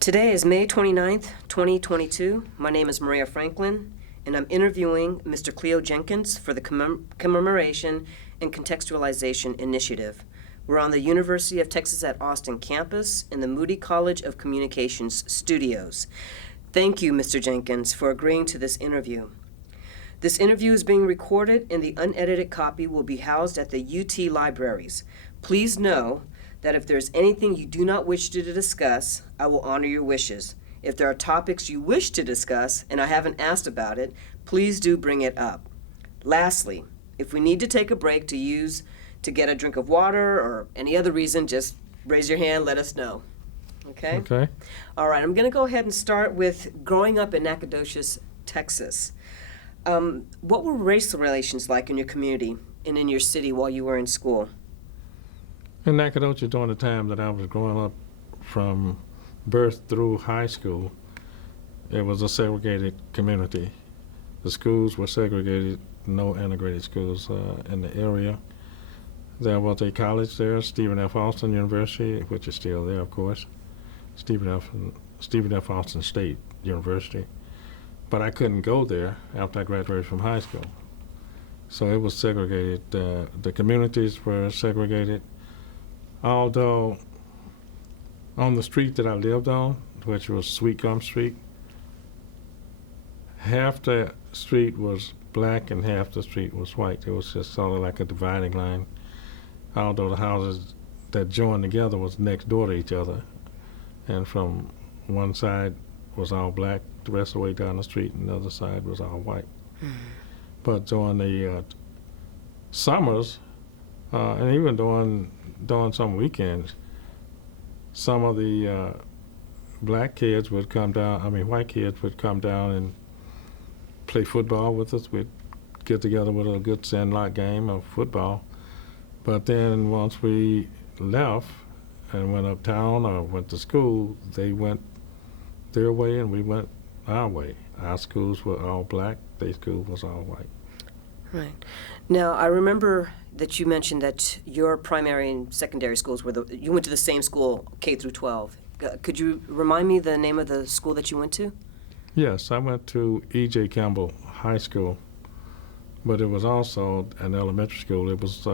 Today is May 29th, 2022. My name is Maria Franklin, and I'm interviewing Mr. Cleo Jenkins for the Commemoration and Contextualization Initiative. We're on the University of Texas at Austin campus in the Moody College of Communications studios. Thank you, Mr. Jenkins, for agreeing to this interview. This interview is being recorded, and the unedited copy will be housed at the UT libraries. Please know that if there's anything you do not wish to discuss, I will honor your wishes. If there are topics you wish to discuss and I haven't asked about it, please do bring it up. Lastly, if we need to take a break to get a drink of water or any other reason, just raise your hand, let us know. Okay? Okay. All right, I'm going to go ahead and start with growing up in Nacogdoches, Texas. What were race relations like in your community and in your city while you were in school? In Nacogdoches, during the time that I was growing up, from birth through high school, it was a segregated community. The schools were segregated, no integrated schools in the area. There was a college there, Stephen F. Austin University, which is still there, of course, Stephen F. Austin State University. But I couldn't go there after I graduated from high school. So it was segregated. The communities were segregated. Although on the street that I lived on, which was Sweet Gum Street, half the street was black and half the street was white. It was just sort of like a dividing line, although the houses that joined together was next door to each other. And from one side was all black, the rest of the way down the street, and the other side was all white. Mm-hmm. But during the summers, and even during some weekends, some of the white kids would come down and play football with us. We'd get together with a good sandlot game of football. But then once we left and went uptown or went to school, they went their way and we went our way. Our schools were all black, their school was all white. Right. Now, I remember that you mentioned that your primary and secondary schools you went to the same school, K through 12. Could you remind me the name of the school that you went to? Yes, I went to E.J. Campbell High School, but it was also an elementary school. It was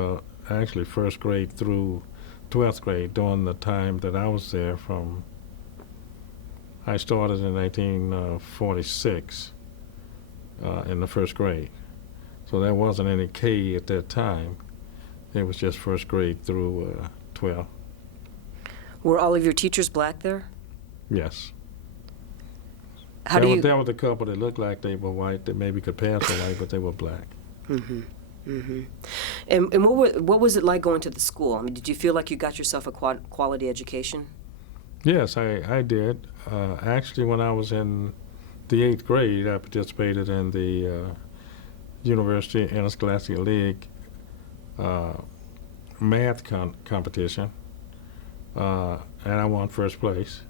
actually first grade through 12th grade during the time that I was there. I started in 1946 in the first grade. So there wasn't any K at that time. It was just first grade through 12. Were all of your teachers black there? Yes. There was a couple that looked like they were white, that maybe could pass for white, but they were black. Mm-hmm. Mm-hmm. And what was it like going to the school? I mean, did you feel like you got yourself a quality education? Yes, I did. Actually, when I was in the 8th grade, I participated in the University Interscholastic League math competition, and I won first place.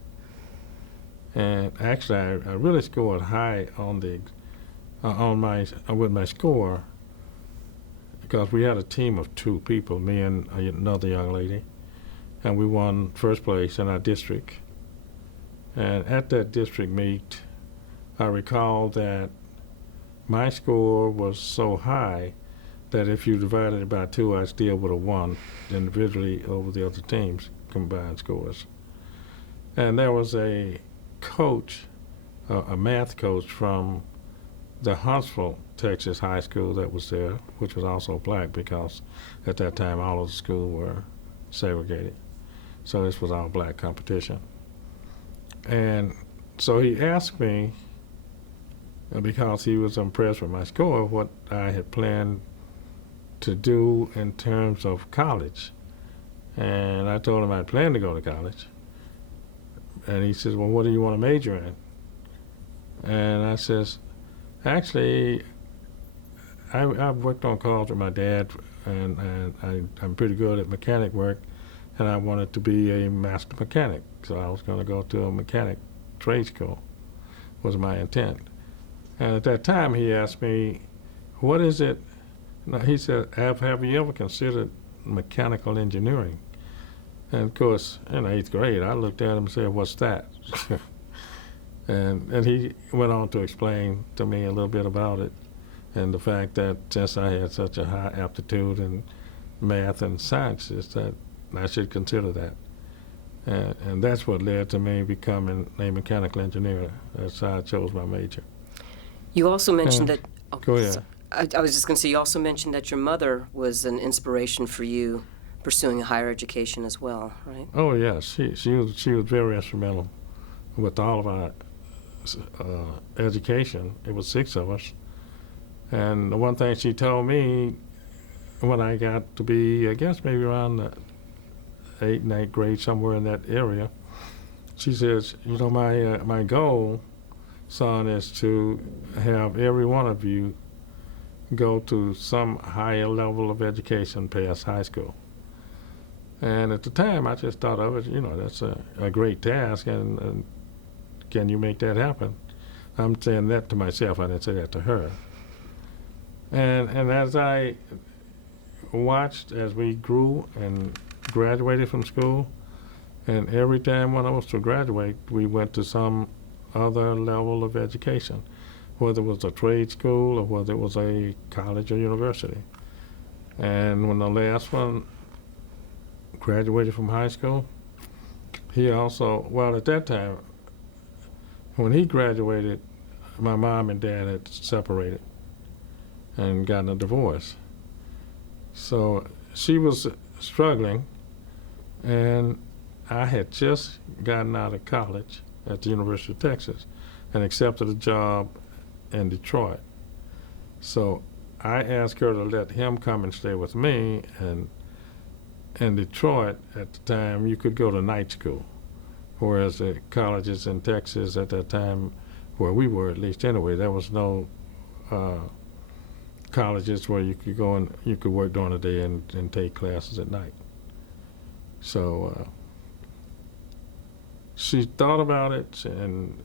And actually, I really scored high with my score, because we had a team of 2 people, me and another young lady, and we won first place in our district. And at that district meet, I recall that my score was so high that if you divided it by 2, I still would have won individually over the other team's combined scores. And there was a coach, a math coach from the Huntsville, Texas high school that was there, which was also black, because at that time all of the schools were segregated. So this was all black competition. And so he asked me, because he was impressed with my score, what I had planned to do in terms of college. And I told him I planned to go to college. And he says, well, what do you want to major in? And I says, actually, I've worked on cars with my dad, and I'm pretty good at mechanic work, and I wanted to be a master mechanic. So I was going to go to a mechanic trade school, was my intent. And at that time, he asked me, what is it? He said, have you ever considered mechanical engineering? And of course, in 8th grade, I looked at him and said, "What's that?" and he went on to explain to me a little bit about it, and the fact that since I had such a high aptitude in math and sciences, that I should consider that. And that's what led to me becoming a mechanical engineer. That's how I chose my major. You also mentioned And- that. Oh, Go ahead. so- I was just going to say, you also mentioned that your mother was an inspiration for you pursuing a higher education as well, right? Oh yes, she was very instrumental with all of our education. It was 6 of us, and the one thing she told me when I got to be, I guess maybe around the 8th, 9th grade, somewhere in that area, she says, "You know, my goal, son, is to have every one of you go to some higher level of education past high school." And at the time, I just thought of it, that's a great task, and can you make that happen? I'm saying that to myself. I didn't say that to her. And as I watched as we grew and graduated from school, and every time one of us to graduate, we went to some other level of education, whether it was a trade school or whether it was a college or university. And when the last one graduated from high school, he also, well, at that time, when he graduated, my mom and dad had separated and gotten a divorce. So she was struggling, and I had just gotten out of college at the University of Texas and accepted a job in Detroit. So I asked her to let him come and stay with me, and in Detroit at the time you could go to night school, whereas the colleges in Texas at that time, where we were at least anyway, there was no colleges where you could go and you could work during the day and take classes at night. So she thought about it, and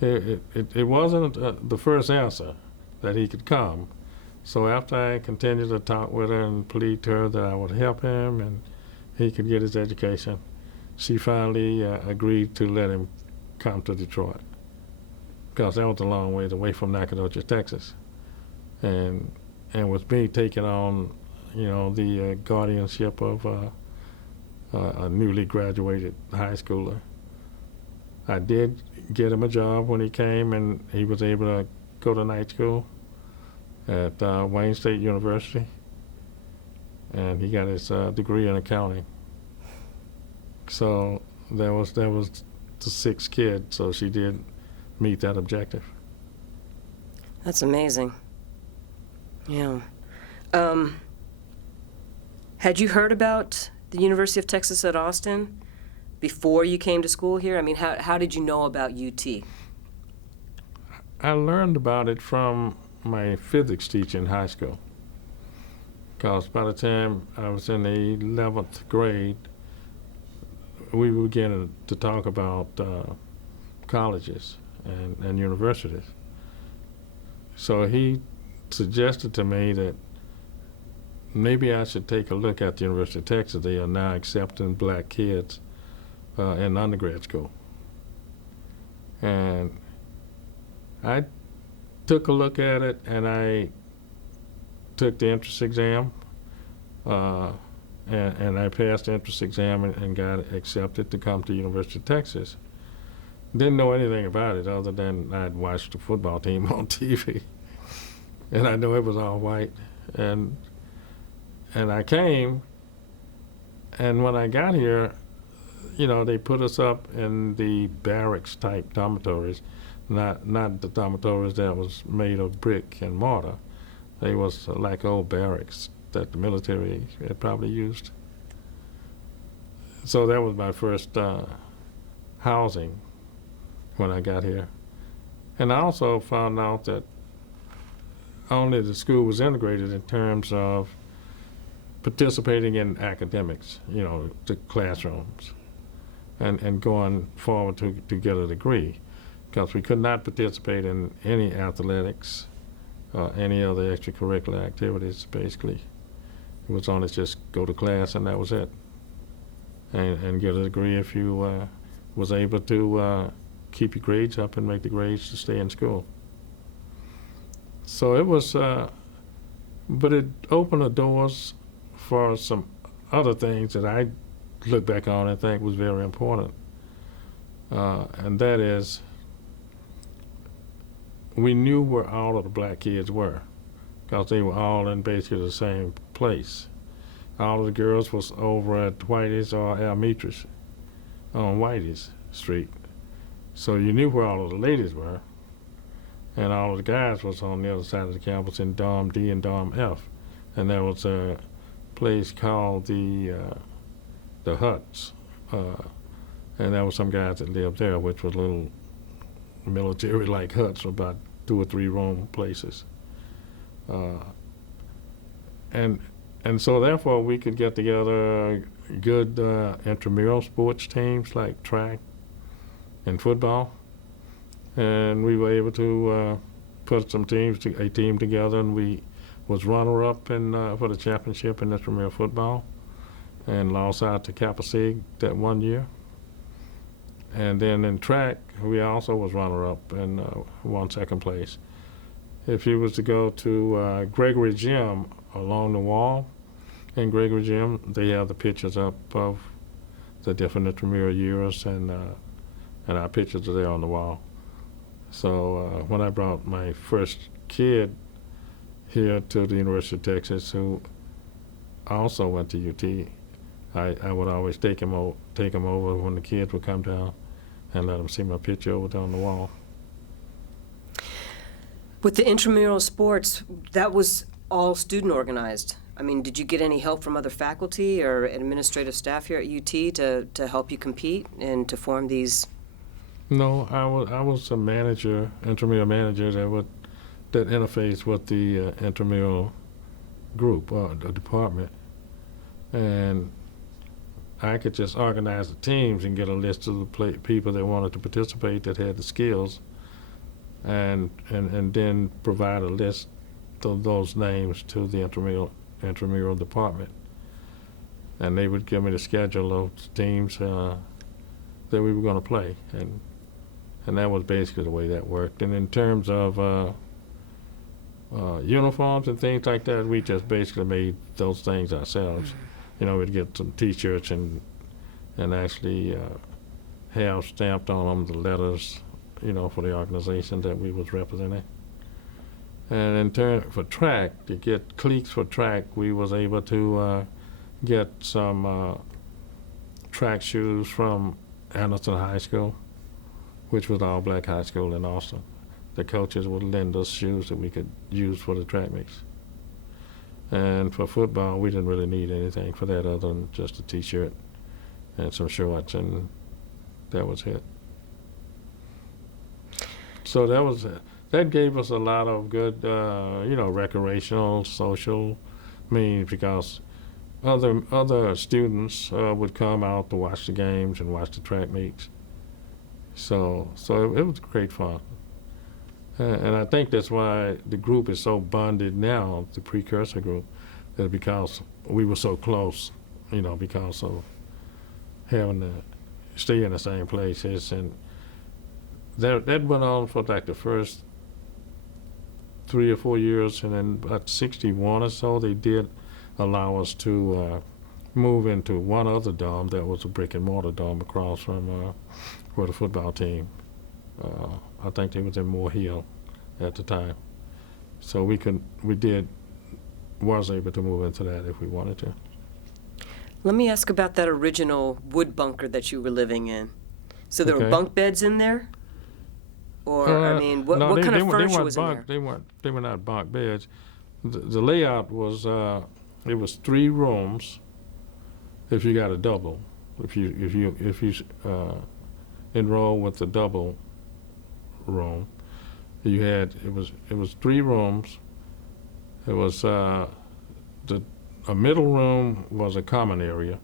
it wasn't the first answer that he could come. So after I continued to talk with her and plead to her that I would help him and he could get his education, she finally agreed to let him come to Detroit, because that was a long ways away from Nacogdoches, Texas. And with me taking on, the guardianship of a newly graduated high schooler, I did get him a job when he came, and he was able to go to night school at Wayne State University, and he got his degree in accounting. So that was the 6th kid, so she did meet that objective. That's amazing. Yeah. Had you heard about the University of Texas at Austin before you came to school here? I mean, how did you know about UT? I learned about it from my physics teacher in high school, because by the time I was in the 11th grade, we were beginning to talk about colleges and universities. So he suggested to me that maybe I should take a look at the University of Texas. They are now accepting black kids in undergrad school. And I took a look at it, and I took the entrance exam, and I passed the entrance exam and got accepted to come to University of Texas. Didn't know anything about it other than I'd watched the football team on TV, and I knew it was all white. And I came, and when I got here, they put us up in the barracks type dormitories, not the dormitories that was made of brick and mortar. They was like old barracks that the military had probably used. So that was my first housing when I got here. And I also found out that only the school was integrated in terms of participating in academics, the classrooms, and going forward to get a degree, because we could not participate in any athletics or any other extracurricular activities, basically. It was only just go to class, and that was it. and get a degree if you was able to keep your grades up and make the grades to stay in school. So it was, but it opened the doors for some other things that I look back on and think was very important. And that is, we knew where all of the black kids were because they were all in basically the same place. All of the girls was over at Whitey's or Almetris on Whitey's Street. So you knew where all of the ladies were. And all of the guys was on the other side of the campus in Dorm D and Dorm F. And there was a place called the Huts. And there were some guys that lived there, which was little military-like huts, about 2 or 3 room places. And so therefore we could get together good intramural sports teams like track and football. And we were able to put a team together, and we was runner-up for the championship in intramural football, and lost out to Kappa Sig that one year. And then in track, we also was runner-up and won second place. If you was to go to Gregory Gym along the wall, in Gregory Gym, they have the pictures up of the different intramural years, and our pictures are there on the wall. So when I brought my first kid here to the University of Texas, who also went to UT, I would always take him over when the kids would come down and let them see my picture over there on the wall. With the intramural sports, that was all student organized. I mean, did you get any help from other faculty or administrative staff here at UT to help you compete and to form these? No, I was a manager, intramural manager that interfaced with the intramural group or the department, and I could just organize the teams and get a list of the people that wanted to participate that had the skills, and then provide a list of those names to the intramural department, and they would give me the schedule of teams that we were going to play, and that was basically the way that worked. And in terms of uniforms and things like that, we just basically made those things ourselves. You know, we'd get some T-shirts and actually have stamped on them the letters, you know, for the organization that we was representing. And in turn for track, to get cleats for track, we was able to get some track shoes from Anderson High School, which was all black high school in Austin. The coaches would lend us shoes that we could use for the track meets. And for football, we didn't really need anything for that other than just a T-shirt and some shorts, and that was it. So that gave us a lot of good, recreational, social means, because other students would come out to watch the games and watch the track meets. So it was great fun. And I think that's why the group is so bonded now, the precursor group, that because we were so close, you know, because of having to stay in the same places. And that went on for like the first 3 or 4 years, and then about 61 or so, they did allow us to move into one other dorm that was a brick and mortar dorm across from where the football team. I think they was in Moore Hill at the time. So was able to move into that if we wanted to. Let me ask about that original wood bunker that you were living in. So there were Okay. bunk beds in there? Or, what kind of furniture was in there? They were not bunk beds. The layout was, it was 3 rooms if you got a double. If you enroll with the double room, it was 3 rooms. It was a middle room was a common area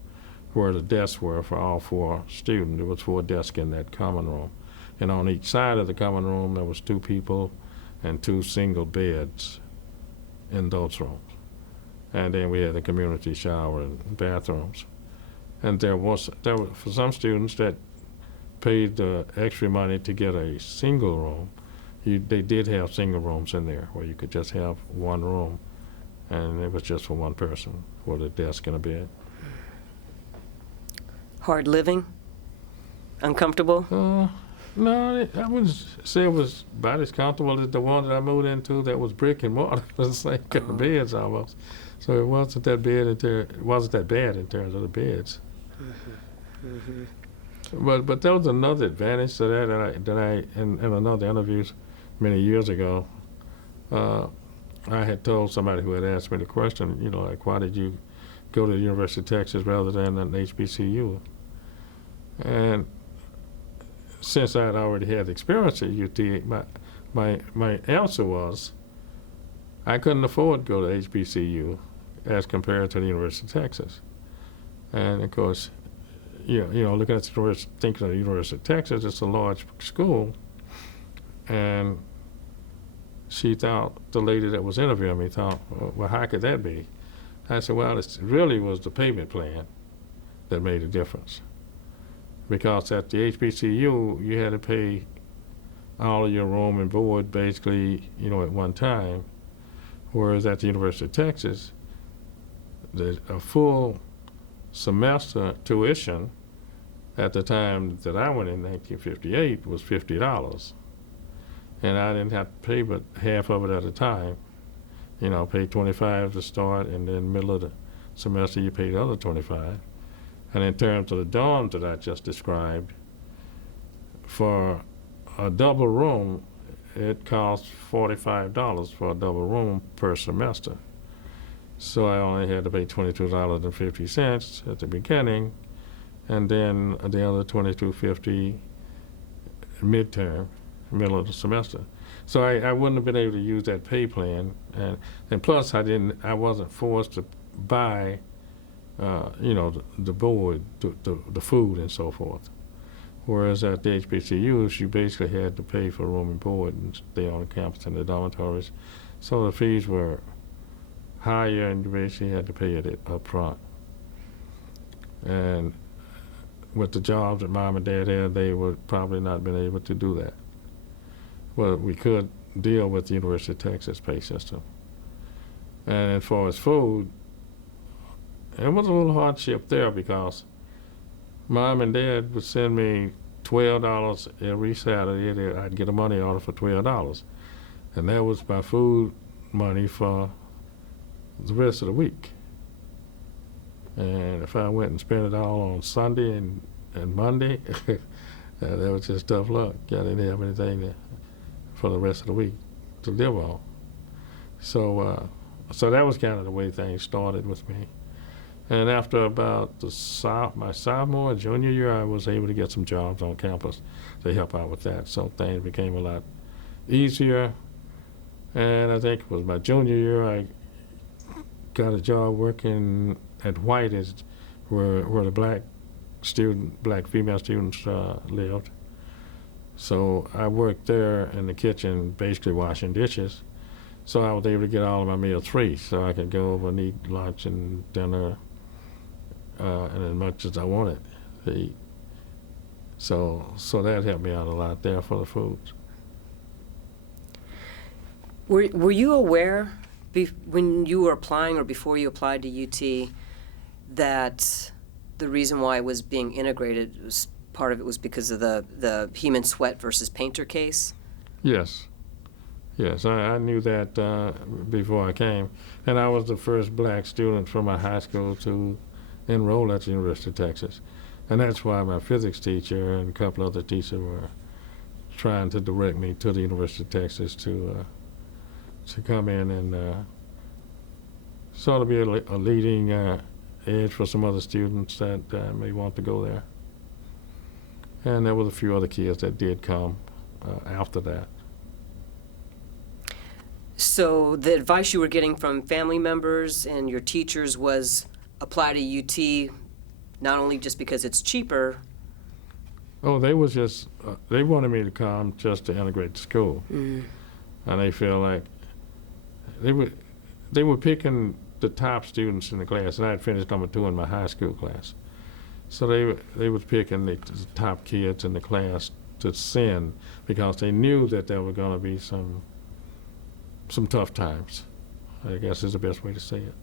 where the desks were for all 4 students. There was 4 desks in that common room, and on each side of the common room there was 2 people and 2 single beds in those rooms. And then we had the community shower and bathrooms. And there was for some students that paid the extra money to get a single room. They did have single rooms in there where you could just have one room, and it was just for one person with a desk and a bed. Hard living? Uncomfortable? No, I wouldn't say it was about as comfortable as the one that I moved into that was brick and mortar. The same kind of beds almost. So it wasn't that bad in terms of the beds. But there was another advantage to that I in another interview many years ago. I had told somebody who had asked me the question, like, why did you go to the University of Texas rather than an HBCU? And since I had already had experience at UT, my answer was I couldn't afford to go to HBCU as compared to the University of Texas. And of course, looking at thinking of the University of Texas, it's a large school, and she thought, the lady that was interviewing me thought, well, how could that be? I said, well, it really was the payment plan that made a difference. Because at the HBCU, you had to pay all of your room and board basically, at one time, whereas at the University of Texas, a full semester tuition at the time that I went in 1958 was $50. And I didn't have to pay but half of it at a time. Pay $25 to start, and then middle of the semester you pay the other $25. And in terms of the dorms that I just described, for a double room, it costs $45 for a double room per semester. So I only had to pay $22.50 at the beginning, and then the other $22.50 midterm, middle of the semester. So I wouldn't have been able to use that pay plan, and plus I wasn't forced to buy, the board, the food and so forth. Whereas at the HBCUs, you basically had to pay for room and board and stay on campus in the dormitories. So the fees were higher, and you basically had to pay it up front. And with the jobs that mom and dad had, they would probably not been able to do that. Well, we could deal with the University of Texas pay system. And as far as food, it was a little hardship there because mom and dad would send me $12 every Saturday. I'd get a money order for $12. And that was my food money for the rest of the week. And if I went and spent it all on Sunday and Monday, that was just tough luck. I didn't have anything for the rest of the week to live on. So that was kind of the way things started with me. And after about my sophomore, junior year, I was able to get some jobs on campus to help out with that. So things became a lot easier. And I think it was my junior year, I got a job working at White's, where the black female students lived. So I worked there in the kitchen, basically washing dishes. So I was able to get all of my meals free, so I could go over and eat lunch and dinner and as much as I wanted to eat. So that helped me out a lot there for the foods. Were you aware when you were applying or before you applied to UT that the reason why it was being integrated was part of it was because of the Heman Sweat versus Painter case? Yes, I knew that before I came, and I was the first black student from my high school to enroll at the University of Texas, and that's why my physics teacher and a couple other teachers were trying to direct me to the University of Texas to come in and sort of be a leading edge for some other students that may want to go there. And there was a few other kids that did come after that. So the advice you were getting from family members and your teachers was apply to UT, not only just because it's cheaper. Oh, they wanted me to come just to integrate the school. Mm. And they feel like they were picking the top students in the class, and I had finished number 2 in my high school class. So they was picking the top kids in the class to send because they knew that there were going to be some tough times. I guess is the best way to say it.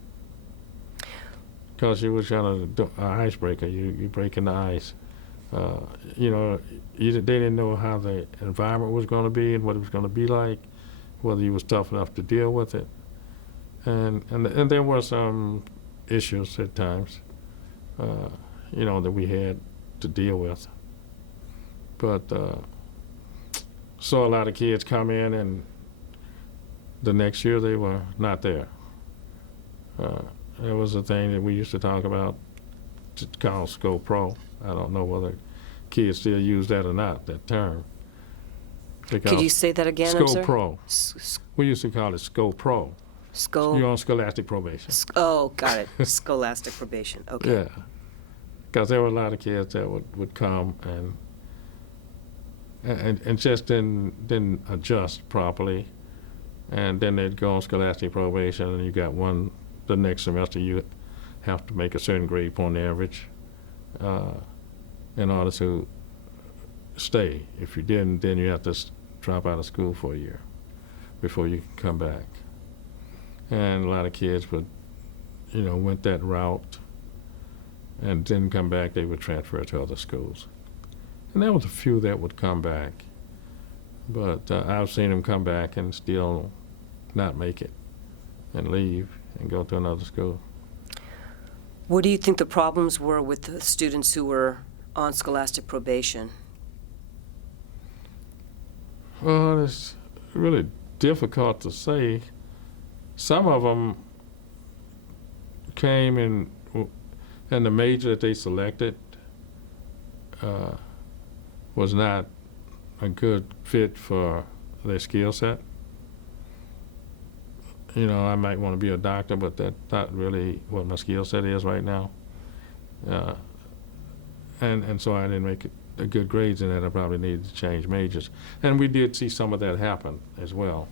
Because you was kind of an icebreaker. You breaking the ice. You know, they didn't know how the environment was going to be and what it was going to be like, whether you was tough enough to deal with it. And there were some issues at times, you know, that we had to deal with. But saw a lot of kids come in, and the next year they were not there. It was a thing that we used to talk about, called Scope Pro. I don't know whether kids still use that or not, that term. Could you say that again? I'm Scope sorry? Pro. We used to call it Scope Pro. You're on scholastic probation. Oh, got it. Scholastic probation. Okay. Yeah. Because there were a lot of kids that would come and just didn't adjust properly. And then they'd go on scholastic probation, and you got the next semester you have to make a certain grade point average in order to stay. If you didn't, then you have to drop out of school for a year before you can come back. And a lot of kids would, you know, went that route and didn't come back. They would transfer to other schools. And there was a few that would come back. But I've seen them come back and still not make it and leave and go to another school. What do you think the problems were with the students who were on scholastic probation? Well, it's really difficult to say. Some of them came in, and the major that they selected was not a good fit for their skill set. You know, I might want to be a doctor, but that's not really what my skill set is right now. And so I didn't make good grades in that. I probably needed to change majors. And we did see some of that happen as well.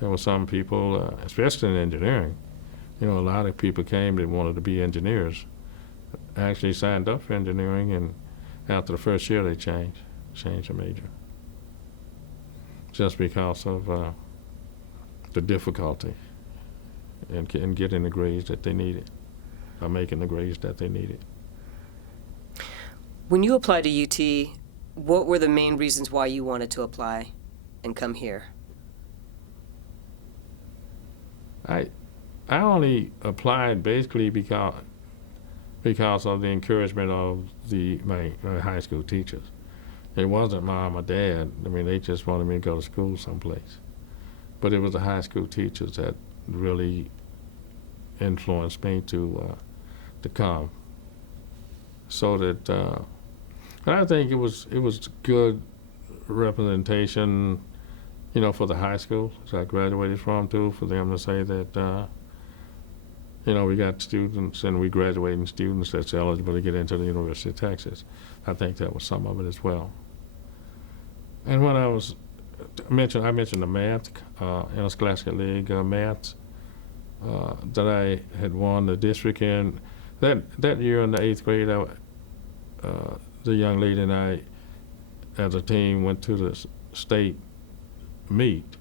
There were some people, especially in engineering, you know, a lot of people came that wanted to be engineers, actually signed up for engineering, and after the first year they changed the major. Just because of the difficulty in getting the grades that they needed, or making the grades that they needed. When you applied to UT, what were the main reasons why you wanted to apply and come here? I only applied basically because of the encouragement of my high school teachers. It wasn't mom or dad. I mean, they just wanted me to go to school someplace. But it was the high school teachers that really influenced me to come. So that, and I think it was good representation, you know, for the high school that I graduated from too, for them to say that, you know, we got students and we graduating students that's eligible to get into the University of Texas. I think that was some of it as well. And when I mentioned the math, in a scholastic league math, that I had won the district in. That year in the 8th grade, the young lady and I, as a team, went to the state meet,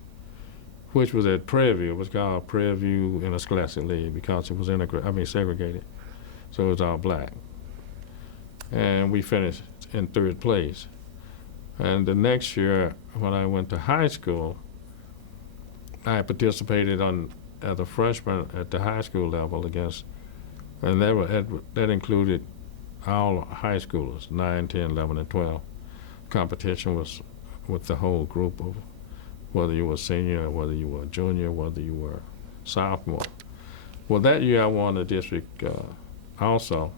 which was at Prairie View. It was called Prairie View in a scholastic league because it was segregated, so it was all black. And we finished in 3rd place. And the next year, when I went to high school, I participated as a freshman at the high school level against, and that included all high schoolers, 9, 10, 11, and 12. Competition was with the whole group of whether you were a senior, whether you were a junior, whether you were sophomore. Well, that year I won the district also,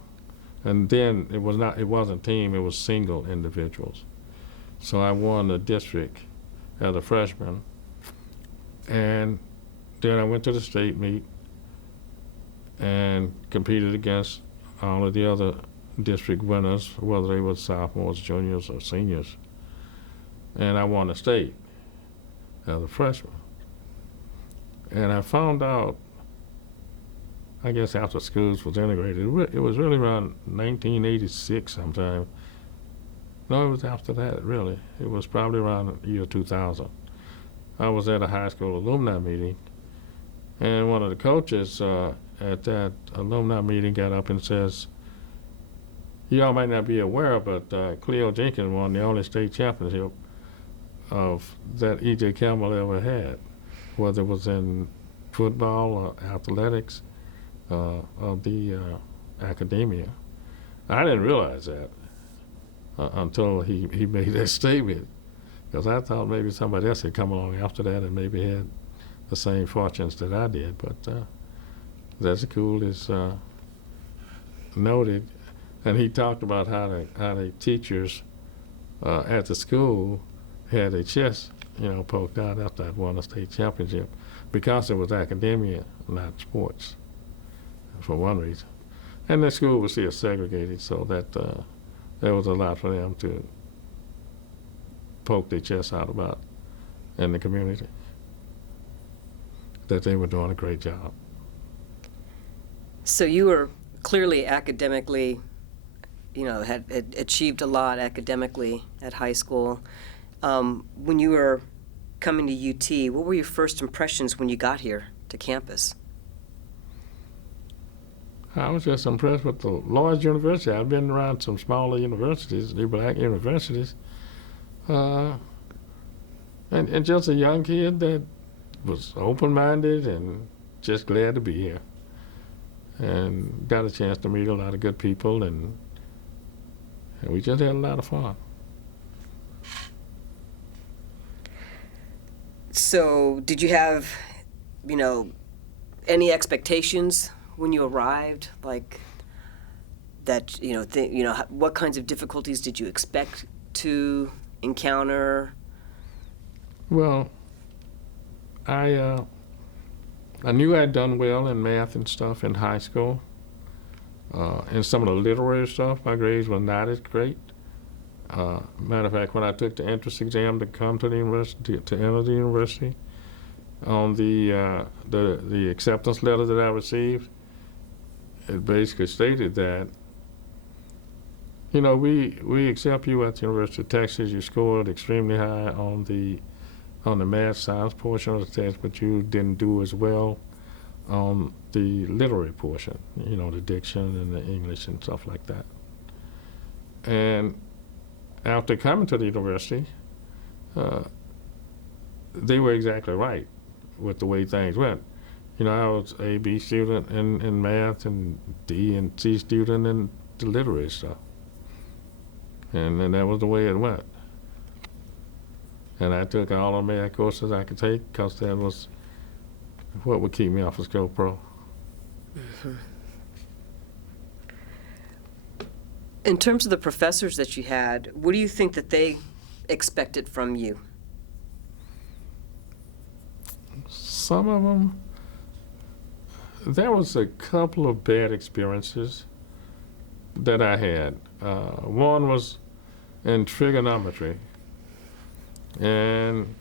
and then it wasn't team, it was single individuals. So I won the district as a freshman, and then I went to the state meet and competed against all of the other district winners, whether they were sophomores, juniors, or seniors. And I won the state as a freshman. And I found out I guess after schools was integrated. It was really around 1986 sometime. No, it was after that, really. It was probably around the year 2000. I was at a high school alumni meeting, and one of the coaches at that alumni meeting got up and says, "Y'all might not be aware, but Cleo Jenkins won the only state championship of that E.J. Campbell ever had, whether it was in football or athletics of the academia." I didn't realize that until he made that statement, because I thought maybe somebody else had come along after that and maybe had the same fortunes that I did. But that's cool is noted, and he talked about how the teachers at the school had their chest, poked out after I'd won a state championship, because it was academia, not sports, for one reason. And the school was still segregated, so that there was a lot for them to poke their chests out about in the community, that they were doing a great job. So you were clearly academically, had achieved a lot academically at high school. When you were coming to UT, what were your first impressions when you got here to campus? I was just impressed with the large university. I've been around some smaller universities, the black universities, and just a young kid that was open-minded and just glad to be here, and got a chance to meet a lot of good people, and we just had a lot of fun. So did you have, any expectations when you arrived, like that, what kinds of difficulties did you expect to encounter? Well, I knew I'd done well in math and stuff in high school. And some of the literary stuff, my grades were not as great. Matter of fact, when I took the entrance exam to come to the university, to enter the university, on the acceptance letter that I received, it basically stated that, we accept you at the University of Texas. You scored extremely high on the math science portion of the test, but you didn't do as well on the literary portion, the diction and the English and stuff like that. And after coming to the university, they were exactly right with the way things went. I was a B student in math and D and C student in the literary stuff. And then that was the way it went. And I took all the math courses I could take, because that was what would keep me off of School Pro. Mm-hmm. In terms of the professors that you had, what do you think that they expected from you? Some of them, there was a couple of bad experiences that I had. One was in trigonometry, and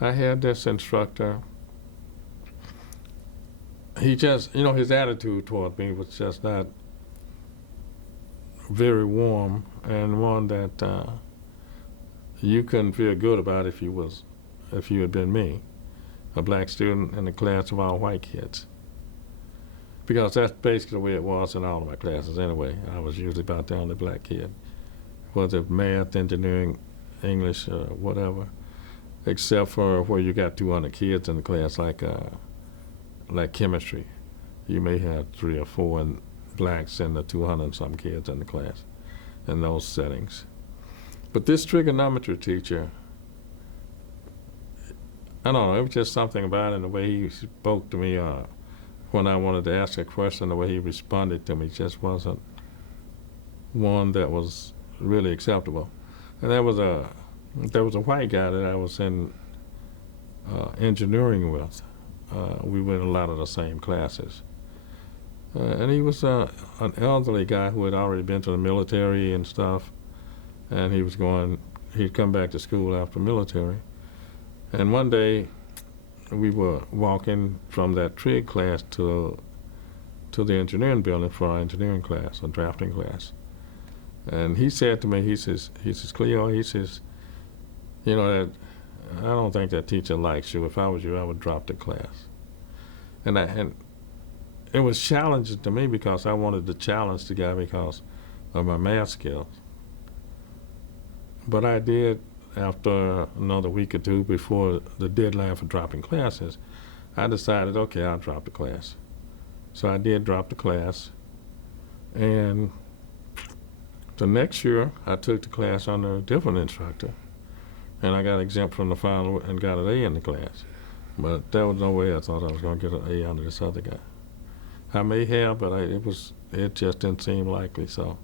I had this instructor. He just, his attitude toward me was just not very warm, and one that you couldn't feel good about if you had been me, a black student in a class of all white kids. Because that's basically the way it was in all of my classes anyway. I was usually about the only black kid, whether math, engineering, English, whatever, except for where you got 200 kids in the class, like chemistry. You may have 3 or 4 blacks in the 200-some kids in the class in those settings. But this trigonometry teacher, I don't know, it was just something about it, and the way he spoke to me when I wanted to ask a question, the way he responded to me just wasn't one that was really acceptable. And there was a white guy that I was in engineering with. We were in a lot of the same classes. And he was an elderly guy who had already been to the military and stuff, and he'd come back to school after military. And one day we were walking from that trig class to to the engineering building for our engineering class, a drafting class. And he said to me, he says, Cleo, he says, you know, that I don't think that teacher likes you. If I was you, I would drop the class. And it was challenging to me because I wanted to challenge the guy because of my math skills. But I did, after another week or two before the deadline for dropping classes, I decided, okay, I'll drop the class. So I did drop the class. And the next year, I took the class under a different instructor. And I got exempt from the final and got an A in the class. But there was no way I thought I was going to get an A under this other guy. I may have, but it just didn't seem likely. So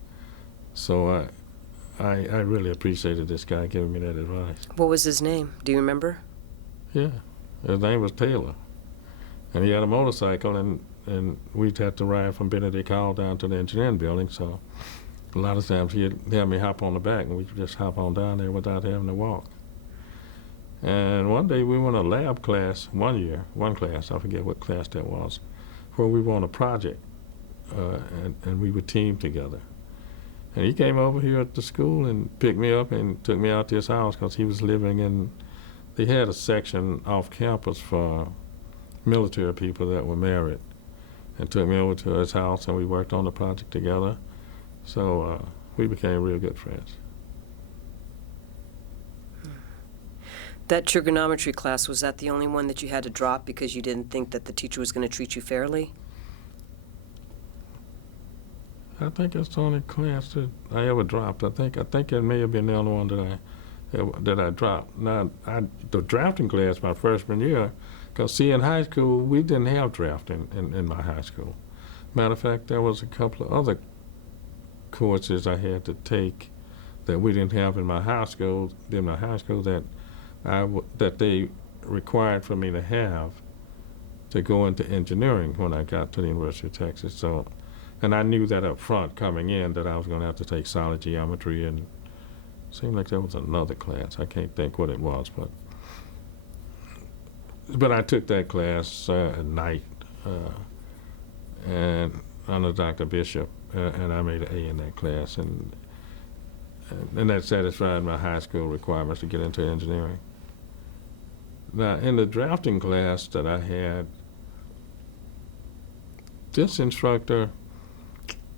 I really appreciated this guy giving me that advice. What was his name? Do you remember? Yeah, his name was Taylor. And he had a motorcycle, and we'd have to ride from Benedict Hall down to the engineering building. So a lot of times he'd have me hop on the back, and we'd just hop on down there without having to walk. And one day we went to a lab class one class, I forget what class that was, where we were on a project, and we would team together. And he came over here at the school and picked me up and took me out to his house because he was they had a section off campus for military people that were married, and took me over to his house, and we worked on the project together. So we became real good friends. That trigonometry class, was that the only one that you had to drop because you didn't think that the teacher was going to treat you fairly? I think that's the only class that I ever dropped. I think it may have been the only one that I dropped. Now, the drafting class my freshman year, because see, in high school we didn't have drafting in my high school. Matter of fact, there was a couple of other courses I had to take that we didn't have in my high school. That they required for me to have to go into engineering when I got to the University of Texas. So, and I knew that up front coming in that I was going to have to take solid geometry, and it seemed like there was another class. I can't think what it was, but I took that class at night and under Dr. Bishop, and I made an A in that class, and that satisfied my high school requirements to get into engineering. Now, in the drafting class that I had, this instructor,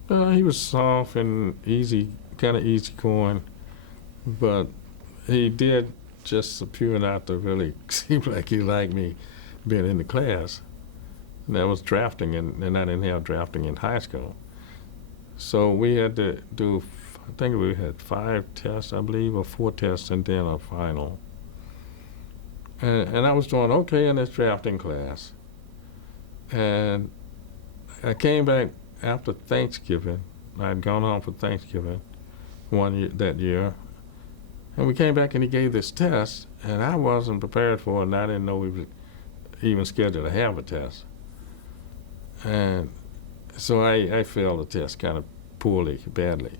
he was soft and easy, kind of easygoing, but he did just appear not to really seem like he liked me being in the class. And that was drafting, and I didn't have drafting in high school. So we had to do, I think we had 5 tests, I believe, or 4 tests, and then a final. And I was doing okay in this drafting class. And I came back after Thanksgiving. I had gone home for Thanksgiving that year. And we came back and he gave this test, and I wasn't prepared for it, and I didn't know we were even scheduled to have a test. And so I failed the test kind of badly.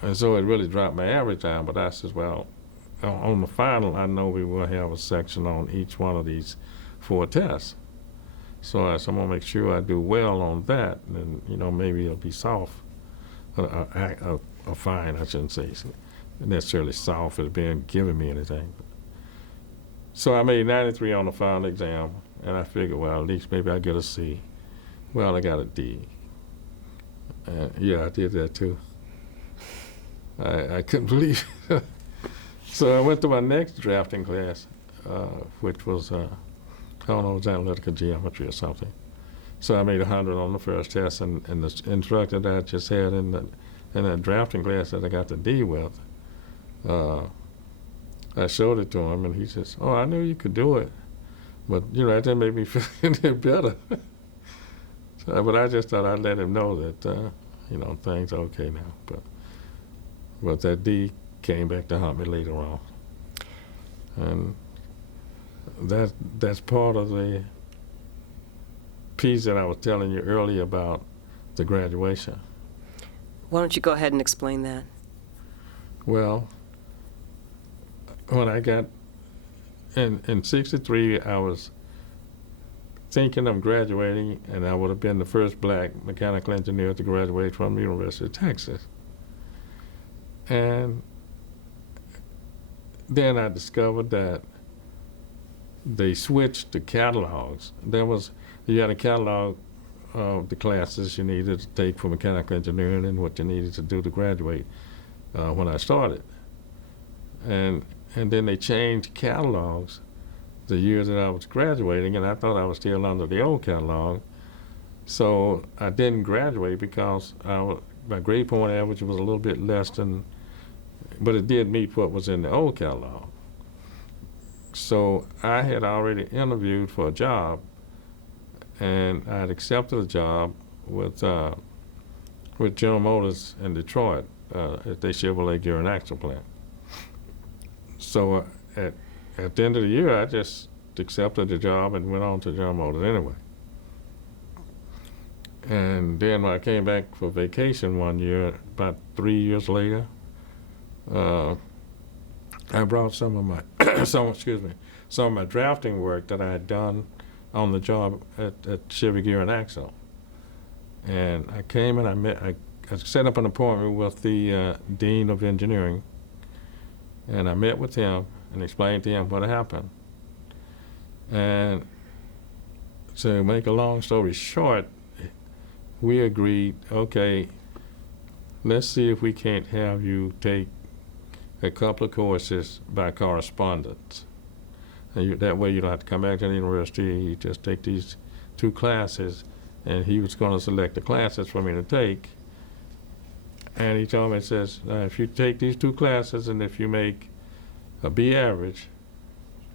And so it really dropped my average down, but I said, well, on the final, I know we will have a section on each one of these 4 tests. So I said, I'm going to make sure I do well on that, and maybe it'll be soft, or fine, I shouldn't say necessarily soft as being giving me anything. So I made 93 on the final exam, and I figured, well, at least maybe I get a C. Well, I got a D. Yeah, I did that too. I couldn't believe it. So I went to my next drafting class, which was, I don't know, it was analytical geometry or something. So I made 100 on the first test, and the instructor that I just had in that drafting class that I got the D with, I showed it to him, and he says, oh, I knew you could do it. But, that didn't make me feel any better. But I just thought I'd let him know that, things are okay now. But that D came back to haunt me later on. And that's part of the piece that I was telling you earlier about the graduation. Why don't you go ahead and explain that? Well, when I got in '63, I was thinking I'm graduating, and I would have been the first black mechanical engineer to graduate from the University of Texas. And then I discovered that they switched the catalogs. You had a catalog of the classes you needed to take for mechanical engineering and what you needed to do to graduate when I started. And then they changed catalogs the year that I was graduating, and I thought I was still under the old catalog. So I didn't graduate because my grade point average was a little bit less than, but it did meet what was in the old catalog. So I had already interviewed for a job, and I had accepted a job with General Motors in Detroit at their Chevrolet gear and axle plant. So at the end of the year, I just accepted the job and went on to General Motors anyway. And then when I came back for vacation one year, about 3 years later, I brought some of my drafting work that I had done on the job at Chevy Gear and Axle. And I came and I set up an appointment with the Dean of Engineering, and I met with him and explained to him what had happened. And to make a long story short, we agreed, okay, let's see if we can't have you take a couple of courses by correspondence. And that way you don't have to come back to the university. You just take these 2 classes, and he was going to select the classes for me to take. And he told me, it says, if you take these 2 classes and if you make a B average,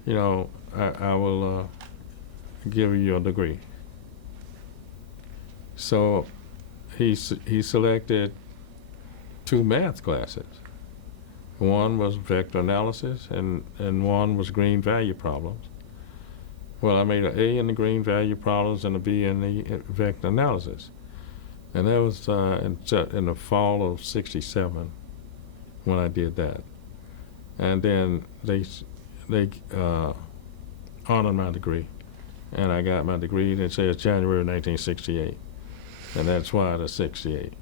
I will give you your degree. So he selected 2 math classes. One was vector analysis, and one was green value problems. Well, I made an A in the green value problems and a B in the vector analysis. And that was in the fall of '67 when I did that. And then they honored my degree. And I got my degree, and it says January 1968. And that's why the 68,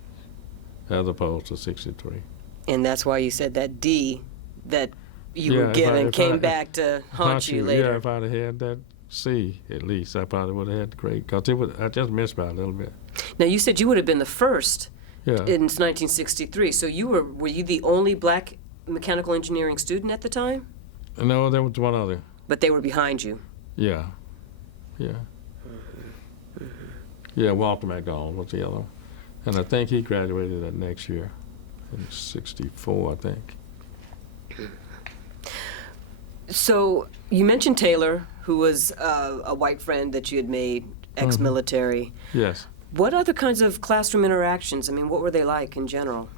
as opposed to 63. And that's why you said that D that you were given came back to haunt you later. Yeah, if I'd have had that C, at least, I probably would have had the grade, because I just missed by a little bit. Now, you said you would have been the first Yeah. in 1963, so were you the only black mechanical engineering student at the time? No, there was one other. But they were behind you. Yeah. Yeah, Walter McDonald was the other one. And I think he graduated that next year in '64, I think. So you mentioned Taylor, who was a white friend that you had made, ex-military. Yes. What other kinds of classroom interactions? I mean, what were they like in general?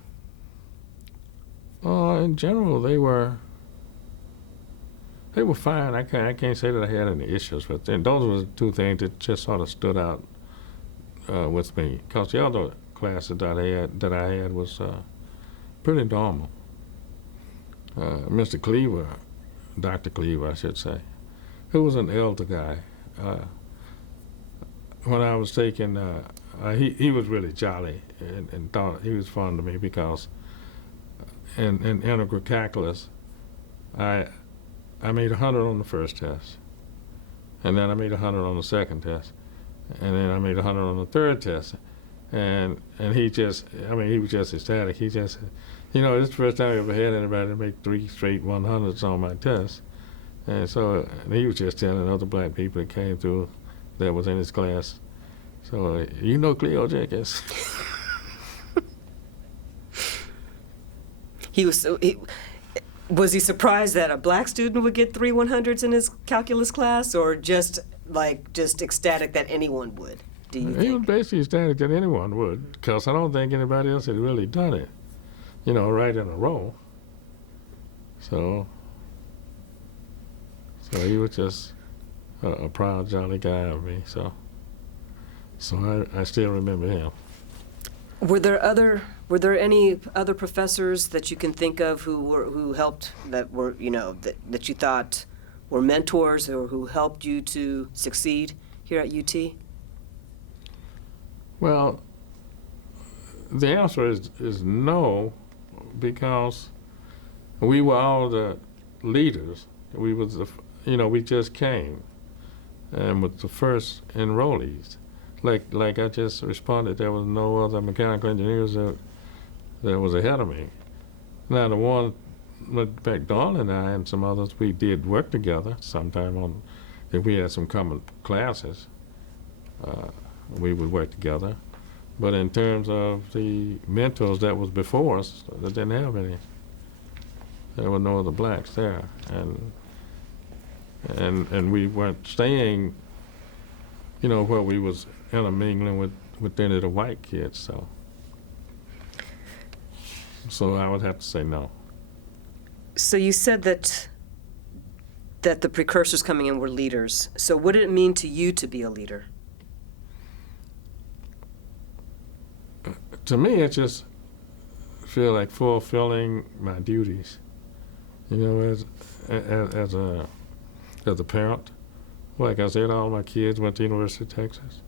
In general, they were fine. I can't say that I had any issues with them. Those were the 2 things that just sort of stood out with me, because the other classes that I had was pretty normal. Mr. Cleaver, Dr. Cleaver, I should say, who was an elder guy. When I was taking, he was really jolly and thought he was fun to me, because in integral calculus, I made 100 on the first test, and then I made 100 on the second test, and then I made 100 on the third test, and he was just ecstatic. He just, this is the first time I ever had anybody make 3 straight 100s on my test, and so he was just telling other black people that came through that was in his class, so Cleo Jenkins. Was he surprised that a black student would get 3 100s in his calculus class, or just ecstatic that anyone would, do you think? He was basically ecstatic that anyone would, because I don't think anybody else had really done it, right in a row. So he was just a proud, jolly guy of me. So I still remember him. Were there any other professors that you can think of who helped, that you thought were mentors, or who helped you to succeed here at UT? Well, the answer is no, because we were all the leaders. We was we just came and was the first enrollees. Like I just responded, there was no other mechanical engineers that was ahead of me. Now the one back Dawn and I and some others, we did work together sometime if we had some common classes, we would work together. But in terms of the mentors that was before us, they didn't have any. There were no other blacks there, and we weren't staying, where we was intermingling with any of the white kids. So I would have to say no. So you said that the precursors coming in were leaders. So what did it mean to you to be a leader? To me, it just feel like fulfilling my duties. As a parent. Like I said, all my kids went to University of Texas.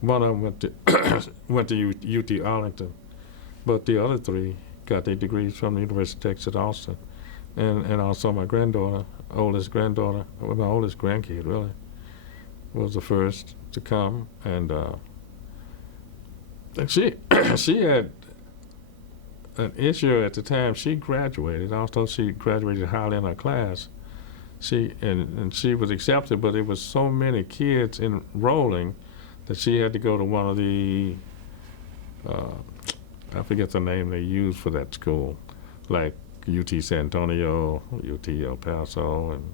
One of them went to UT Arlington, but the other three got their degrees from the University of Texas at Austin. And also my oldest grandkid really, was the first to come, and she had an issue at the time she graduated. Although she graduated highly in her class, she was accepted, but there was so many kids enrolling that she had to go to one of the I forget the name they used for that school, like UT San Antonio, UT El Paso, and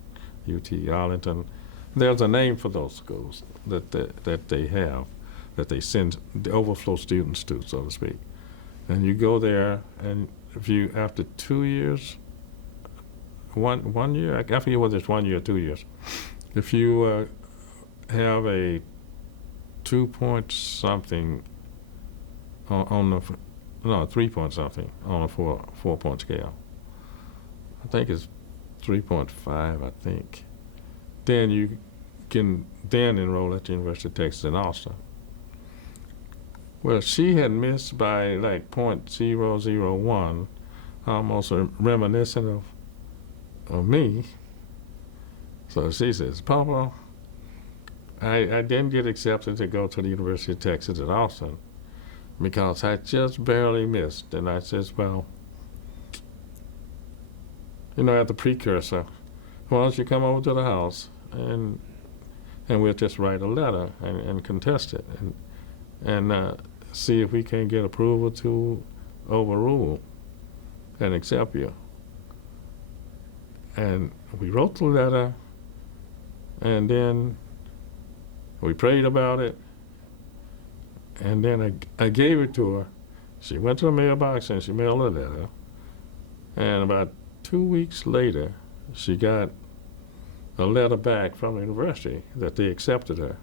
UT Arlington. There's a name for those schools that they have, that they send the overflow students to, so to speak. And you go there, and if you, after 2 years, one year, I forget whether it's 1 year or 2 years, if you have a 2-point something on the, no, 3-point something on a four-point scale. I think it's 3.5, I think. Then you can then enroll at the University of Texas in Austin. Well, she had missed by like .001, almost reminiscent of me. So she says, Papa, I didn't get accepted to go to the University of Texas at Austin because I just barely missed. And I says, well, at the precursor, why don't you come over to the house and we'll just write a letter and contest it and see if we can get approval to overrule and accept you. And we wrote the letter, and then we prayed about it, and then I gave it to her. She went to the mailbox and she mailed a letter, and about 2 weeks later, she got a letter back from the university that they accepted her.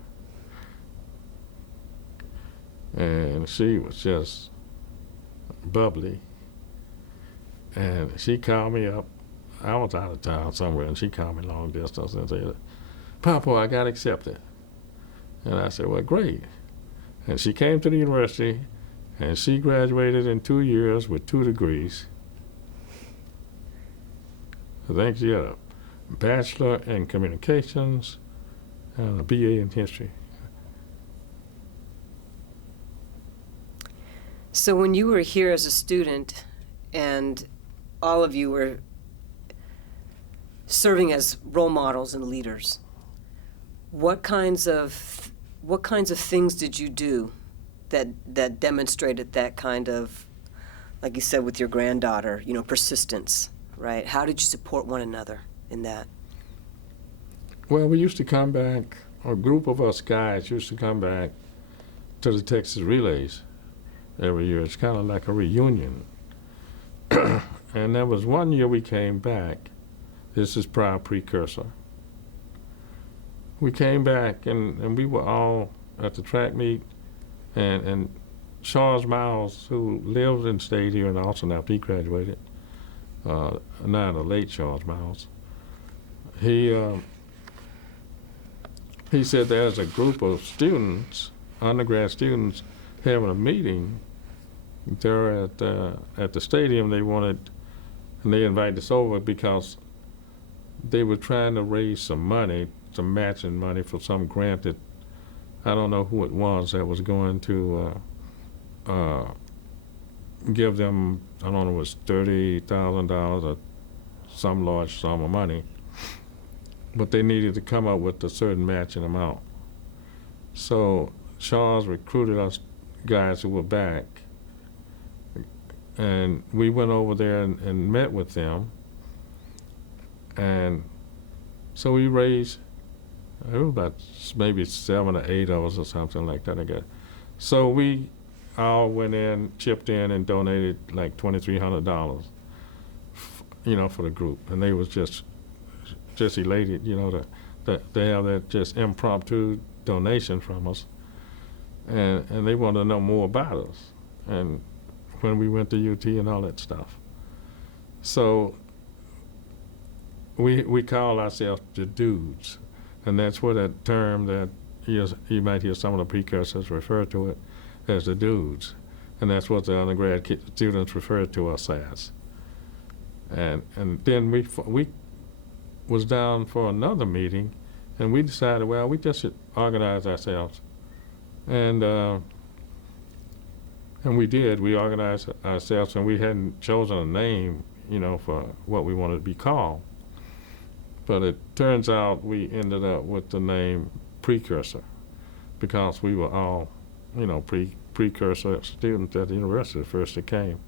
And she was just bubbly. And she called me up. I was out of town somewhere, and she called me long distance and said, Papa, I got accepted. And I said, well, great. And she came to the university, and she graduated in 2 years with 2 degrees. I think she had a bachelor in communications and a BA in history. So when you were here as a student and all of you were serving as role models and leaders, what kinds of things did you do that demonstrated that kind of, like you said with your granddaughter, persistence, right? How did you support one another in that? Well, we used to come back, a group of us guys used to come back to the Texas Relays every year. It's kind of like a reunion. And there was one year we came back. This is prior precursor. We came back and we were all at the track meet, and Charles Miles, who lived and stayed here in Austin after he graduated, now the late Charles Miles, he he said there's a group of students, undergrad students, having a meeting there at the stadium. And they invited us over because they were trying to raise some money, some matching money for some grant that I don't know who it was that was going to give them, I don't know, it was $30,000 or some large sum of money, but they needed to come up with a certain matching amount. So Charles recruited us guys who were back, and we went over there and met with them, and so we raised, it was about maybe 7 or 8 of us or something like that, I guess. So we all went in, chipped in, and donated like $2,300, for the group. And they was just elated, to have that just impromptu donation from us. And they wanted to know more about us, and when we went to UT and all that stuff. So we call ourselves the dudes. And that's where that term that you might hear some of the precursors refer to it as the dudes. And that's what the undergrad students refer to us as. And then we was down for another meeting, and we decided, well, we just should organize ourselves. And we did. We organized ourselves, and we hadn't chosen a name, for what we wanted to be called. But it turns out we ended up with the name Precursor because we were all, precursor students at the university first that came.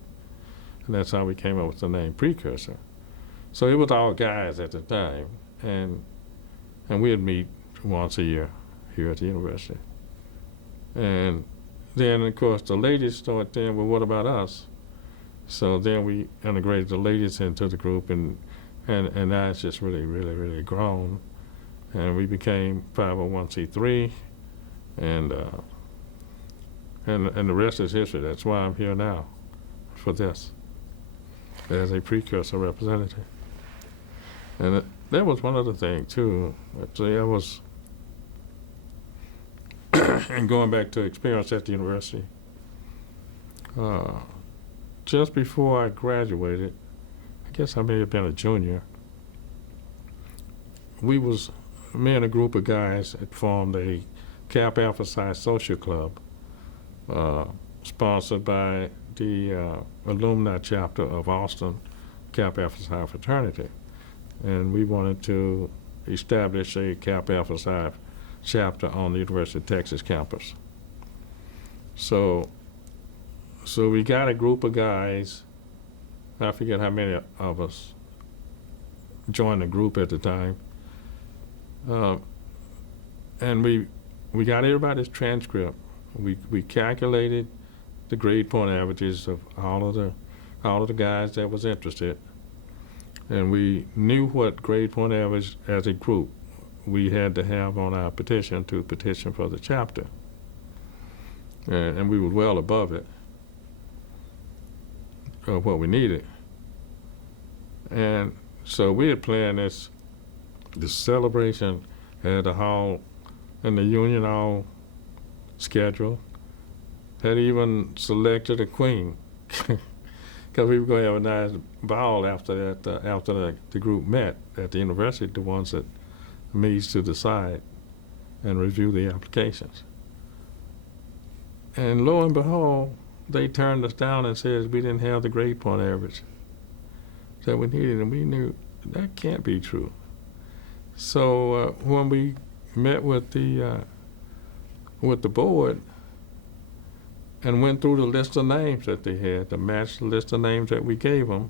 And that's how we came up with the name Precursor. So it was all guys at the time, and we'd meet once a year here at the university. And then, of course, the ladies started saying, well, what about us? So then we integrated the ladies into the group, and now it's just really, really, really grown. And we became 501c3, and the rest is history. That's why I'm here now for this, as a precursor representative. And that was one other thing, too. Actually, I was, and going back to experience at the university, just before I graduated, I guess I may have been a junior, me and a group of guys had formed a Kappa Alpha Psi social club, sponsored by the alumni chapter of Austin Kappa Alpha Psi fraternity. And we wanted to establish a Kappa Alpha Psi chapter on the University of Texas campus. So we got a group of guys, I forget how many of us joined the group at the time, and we got everybody's transcript. We calculated the grade point averages of all of the guys that was interested, and we knew what grade point average as a group we had to have on our petition to petition for the chapter, and we were well above it of what we needed. And so we had planned this celebration at the hall in the Union Hall schedule. Had even selected a queen because we were going to have a nice ball after that. After the group met at the university, the ones that meets to decide and review the applications. And lo and behold, they turned us down and said we didn't have the grade point average that we needed, and we knew that can't be true. So when we met with the board and went through the list of names that they had to match the list of names that we gave them,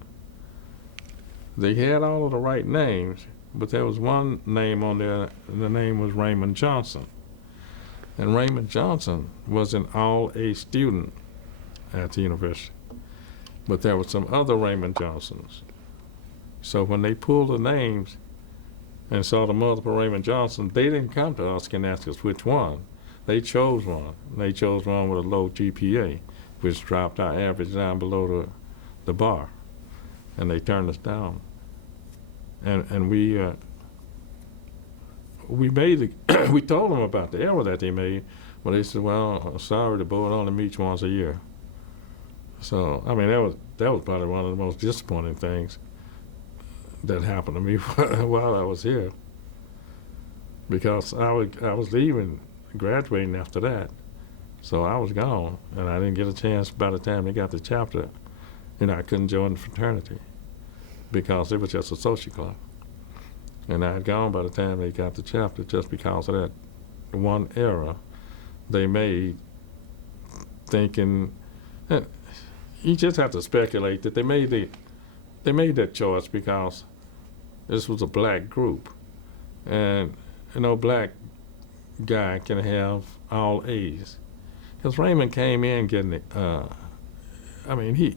they had all of the right names, but there was one name on there, and the name was Raymond Johnson. And Raymond Johnson was an all-A student at the university, but there were some other Raymond Johnsons. So when they pulled the names and saw the multiple Raymond Johnson, they didn't come to us and ask us which one. They chose one. They chose one with a low GPA, which dropped our average down below the bar, and they turned us down. And we made the we told them about the error that they made, but they said, "Well, sorry, the board only meets once a year." So I mean, that was probably one of the most disappointing things that happened to me while I was here, because I was leaving, graduating after that, so I was gone, and I didn't get a chance. By the time they got the chapter, I couldn't join the fraternity because it was just a social club. And I had gone by the time they got the chapter, just because of that one error they made, thinking, you just have to speculate that they made that choice because this was a black group, and black guy can have all A's. Because Raymond came in getting it.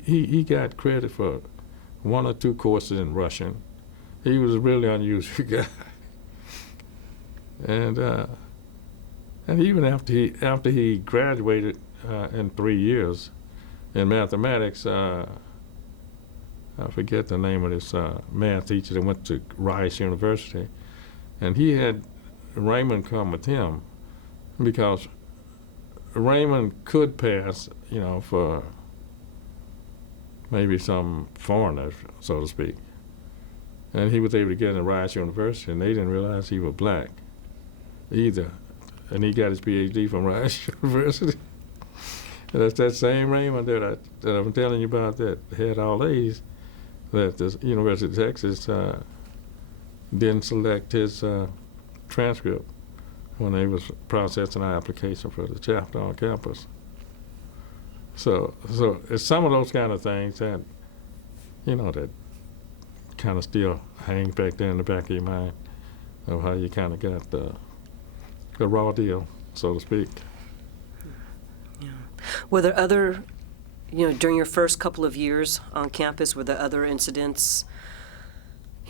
He got credit for 1 or 2 courses in Russian. He was a really unusual guy, and even after he graduated in 3 years in mathematics, I forget the name of this math teacher that went to Rice University, and he had Raymond come with him because Raymond could pass, for maybe some foreigners, so to speak. And he was able to get into Rice University, and they didn't realize he was black either. And he got his PhD from Rice University. And that's that same Raymond that I'm telling you about that had all A's, that the University of Texas didn't select his transcript when they was processing our application for the chapter on campus. So it's some of those kind of things that, that kind of still hang back there in the back of your mind of how you kind of got the raw deal, so to speak. Yeah. Were there other, during your first couple of years on campus, were there other incidents,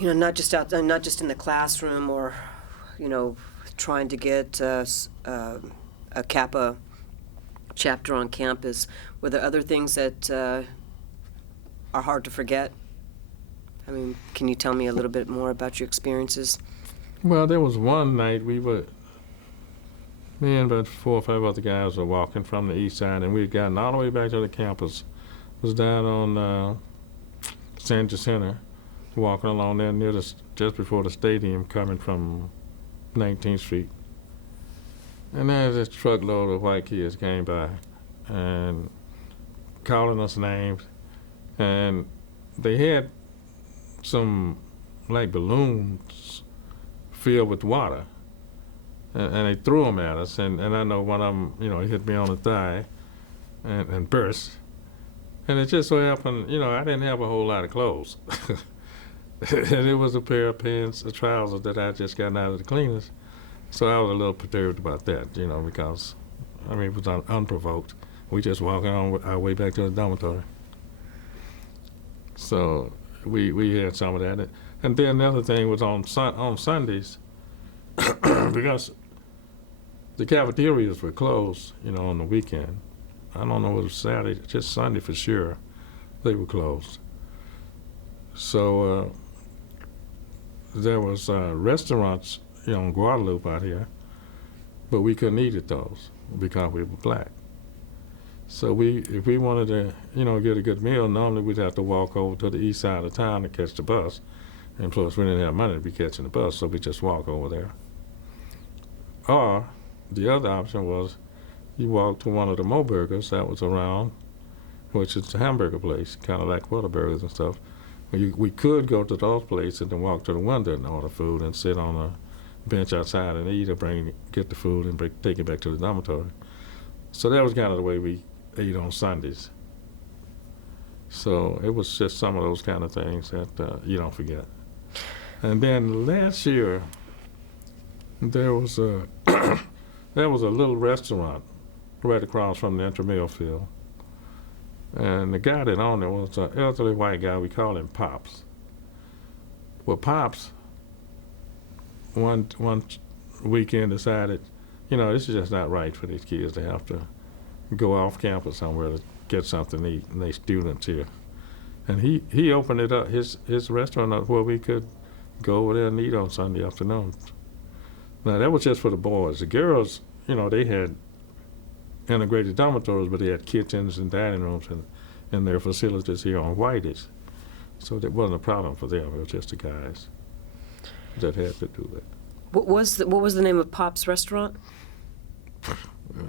not just in the classroom or, trying to get a Kappa chapter on campus? Were there other things that are hard to forget? I mean, can you tell me a little bit more about your experiences? Well, there was one night me and about 4 or 5 other guys were walking from the east side, and we had gotten all the way back to the campus. It was down on San Jacinto, walking along there near just before the stadium, coming from 19th Street. And there's this truckload of white kids came by and calling us names, and they had some like balloons filled with water, and they threw them at us, and I know one of them, he hit me on the thigh and burst, and it just so happened, I didn't have a whole lot of clothes, and it was a pair of pants, a trousers that I just gotten out of the cleaners, so I was a little perturbed about that, because, it was unprovoked. We just walking on our way back to the dormitory. So we had some of that. And then the other thing was on Sundays, because the cafeterias were closed, on the weekend. I don't know if it was Saturday, just Sunday for sure, they were closed. So there was restaurants, in Guadalupe out here, but we couldn't eat at those because we were black. So if we wanted to, get a good meal, normally we'd have to walk over to the east side of town to catch the bus. And plus, we didn't have money to be catching the bus, so we just walk over there. Or the other option was you walk to one of the Mo Burgers that was around, which is a hamburger place, kind of like Whataburgers and stuff. We could go to those places and then walk to the window and order food and sit on a bench outside and eat, or get the food and take it back to the dormitory. So that was kind of the way we ate on Sundays. So it was just some of those kind of things that you don't forget. And then last year, there was a little restaurant right across from the intramural field. And the guy that owned it was an elderly white guy. We called him Pops. Well, Pops, one weekend decided, this is just not right for these kids to have to go off campus somewhere to get something to eat, and they students here. And he opened it up, his restaurant up, where we could go over there and eat on Sunday afternoons. Now, that was just for the boys. The girls, they had integrated dormitories, but they had kitchens and dining rooms in their facilities here on Whitey's. So that wasn't a problem for them. It was just the guys that had to do that. What was the name of Pop's restaurant?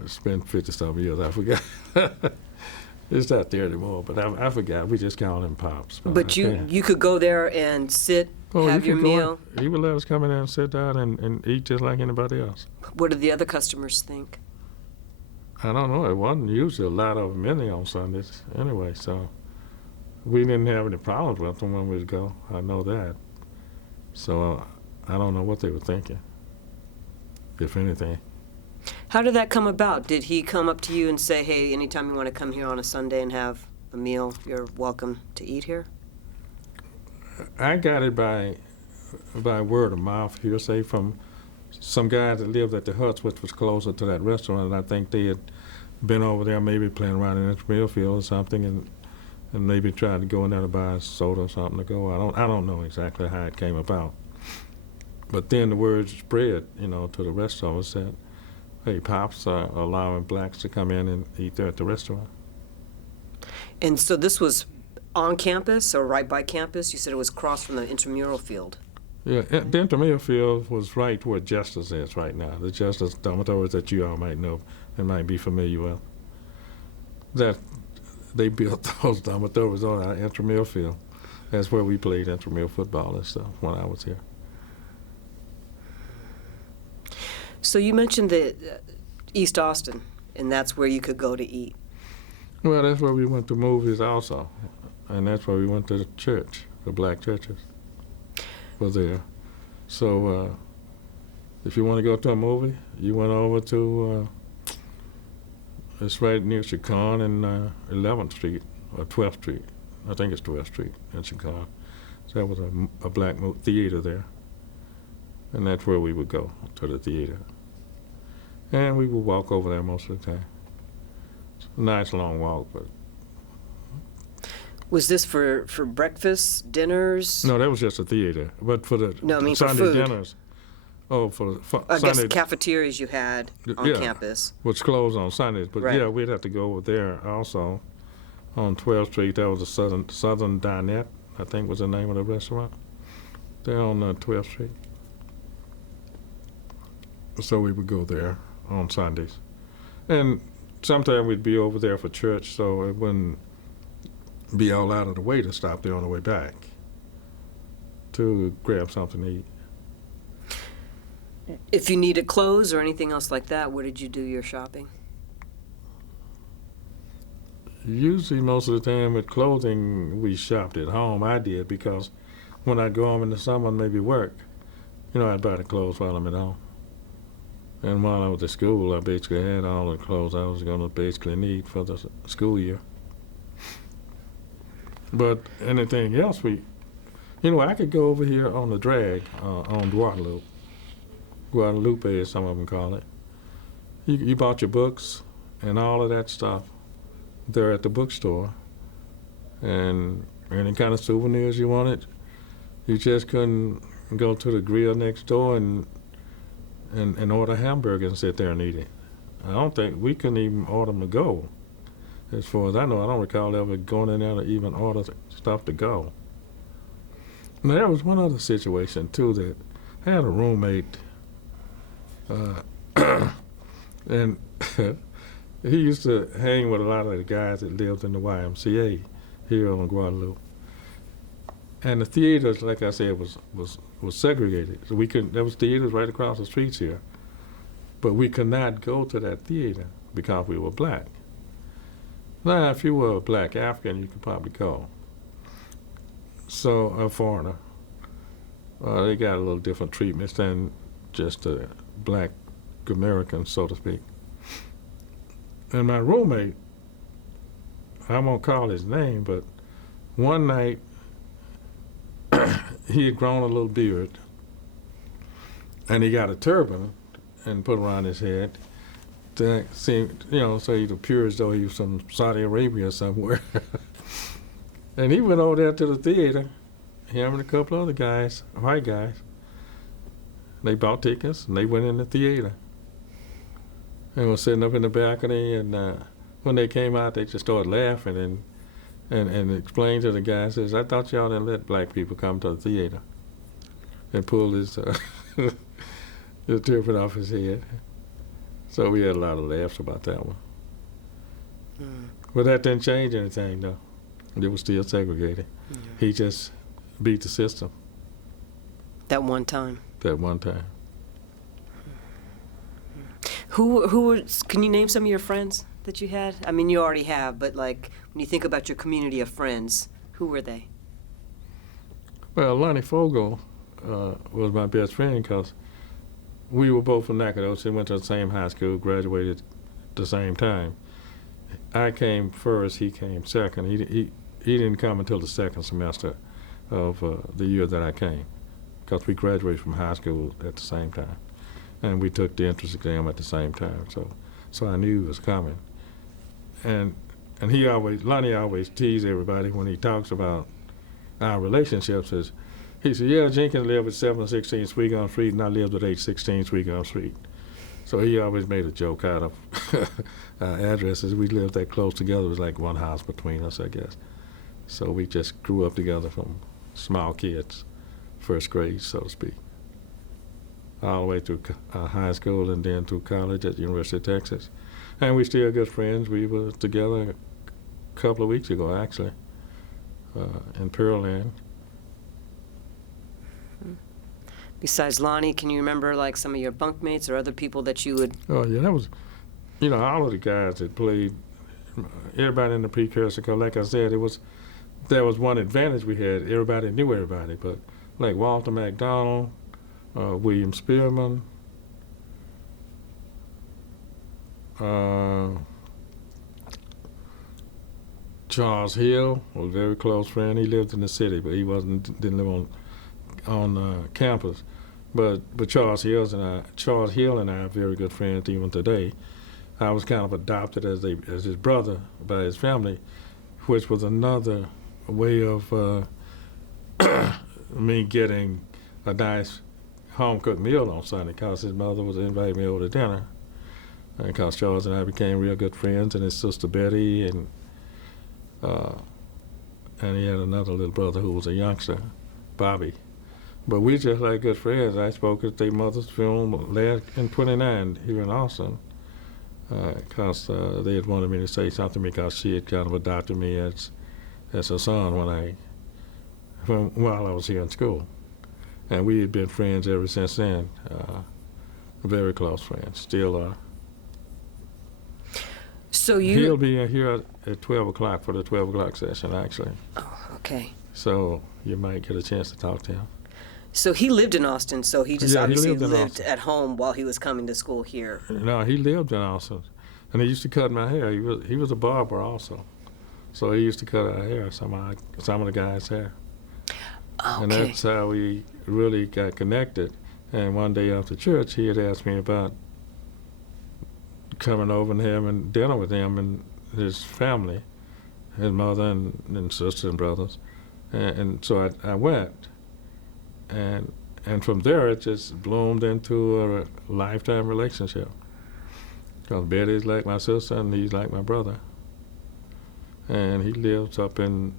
It's been 50-some years. I forgot. It's not there anymore, but I forgot. We just called him Pops. But you could go there and sit, have your meal. He would let us come in there and sit down and eat just like anybody else. What did the other customers think? I don't know. It wasn't usually a lot of them in there on Sundays anyway, so we didn't have any problems with them when we'd go. I know that. So I don't know what they were thinking, if anything. How did that come about? Did he come up to you and say, hey, anytime you want to come here on a Sunday and have a meal, you're welcome to eat here? I got it by word of mouth, hearsay, from some guys that lived at the Huts, which was closer to that restaurant, and I think they had been over there maybe playing around in the mill field or something, and maybe tried to go in there to buy a soda or something to go. I don't know exactly how it came about. But then the word spread, to the rest of us that, hey, Pops are allowing blacks to come in and eat there at the restaurant. And so this was on campus or right by campus? You said it was across from the intramural field. Yeah, the intramural field was right where Justice is right now. The Justice dormitories that you all might know and might be familiar with. That they built those dormitories on our intramural field. That's where we played intramural football and stuff when I was here. So you mentioned the East Austin, and that's where you could go to eat. Well, that's where we went to movies also, and that's where we went to the church, the black churches were there. So if you want to go to a movie, you went over to, it's right near Chicon and 11th Street, or 12th Street. I think it's 12th Street in Chicon. So that was a black theater there. And that's where we would go, to the theater. And we would walk over there most of the time. It's a nice long walk, but... Was this for breakfast, dinners? No, that was just a theater. But for the for Sunday food. Dinners... Oh, I guess Sunday... cafeterias you had on campus. Was closed on Sundays. But right. Yeah, we'd have to go over there also on 12th Street. That was the Southern Dinette, I think was the name of the restaurant. There on 12th Street. So we would go there on Sundays. And sometimes we'd be over there for church, so it wouldn't be all out of the way to stop there on the way back to grab something to eat. If you needed clothes or anything else like that, where did you do your shopping? Usually most of the time with clothing, we shopped at home. I did, because when I'd go home in the summer and maybe work, I'd buy the clothes while I'm at home. And while I was at school, I basically had all the clothes I was going to basically need for the school year. But anything else, I could go over here on the drag on Guadalupe, as some of them call it. You bought your books and all of that stuff there at the bookstore. And any kind of souvenirs you wanted, you just couldn't go to the grill next door and order a hamburger and sit there and eat it. I don't think we couldn't even order them to go. As far as I know, I don't recall ever going in there to even order stuff to go. Now, there was one other situation, too, that I had a roommate, and he used to hang with a lot of the guys that lived in the YMCA here on Guadalupe. And the theaters, like I said, was segregated. So there was theaters right across the streets here. But we could not go to that theater because we were black. Now, if you were a black African, you could probably go. So, a foreigner. They got a little different treatment than just a black American, so to speak. And my roommate, I won't call his name, but one night, he had grown a little beard, and he got a turban and put around his head to seem, so he'd appear as though he was from Saudi Arabia somewhere. And he went over there to the theater, him and a couple other guys, white guys, They bought tickets, and they went in the theater. And was sitting up in the balcony, and when they came out, they just started laughing and explained to the guy, says, I thought y'all didn't let black people come to the theater. And pulled his, his turban off his head. So we had a lot of laughs about that one. But that didn't change anything, though. It was still segregated. He just beat the system That one time. that one time. Can you name some of your friends that you had? I mean, you already have, but like when you think about your community of friends, who were they? Well, Lonnie Fogel was my best friend because we were both from Nacogdoches, went to the same high school, graduated at the same time. I came first, he came second. He didn't come until the second semester of the year that I came, because we graduated from high school at the same time. And we took the entrance exam at the same time, so I knew he was coming. And Lonnie always teased everybody when he talks about our relationships. He said, yeah, Jenkins lived at 716 Sweetgum Street, and I lived at 816 Sweetgum Street. So he always made a joke out of our addresses. We lived that close together. It was like one house between us, I guess. So we just grew up together from small kids, first grade, so to speak, all the way through high school and then through college at the University of Texas. And we're still good friends. We were together a couple of weeks ago, actually, in Pearland. Besides Lonnie, can you remember like some of your bunkmates or other people that you would? Oh, yeah, that was, all of the guys that played, everybody in the precursor, because like I said, there was one advantage we had. Everybody knew everybody, but like Walter McDonald, William Spearman, Charles Hill was a very close friend. He lived in the city, but he didn't live on campus. But Charles Hill and I are very good friends even today. I was kind of adopted as his brother by his family, which was another way of me getting a nice home-cooked meal on Sunday, because his mother was inviting me over to dinner. And because Charles and I became real good friends, and his sister Betty, and he had another little brother who was a youngster, Bobby. But we just like good friends. I spoke at their mother's funeral in 29 here in Austin, because they had wanted me to say something because she had kind of adopted me as her son while I was here in school. And we had been friends ever since then, very close friends, still are. So He'll be here at 12 o'clock for the 12 o'clock session, actually. Oh, okay. So you might get a chance to talk to him. So he lived in Austin, so he just obviously lived lived at home while he was coming to school here. No, he lived in Austin, and he used to cut my hair. He was a barber also, so he used to cut our hair, some of the guys' hair. Okay. And that's how we really got connected. And one day after church, he had asked me about coming over and having dinner with him and his family, his mother and sisters and brothers. And so I went. And from there, it just bloomed into a lifetime relationship. Because Betty's like my sister, and he's like my brother. And he lives up in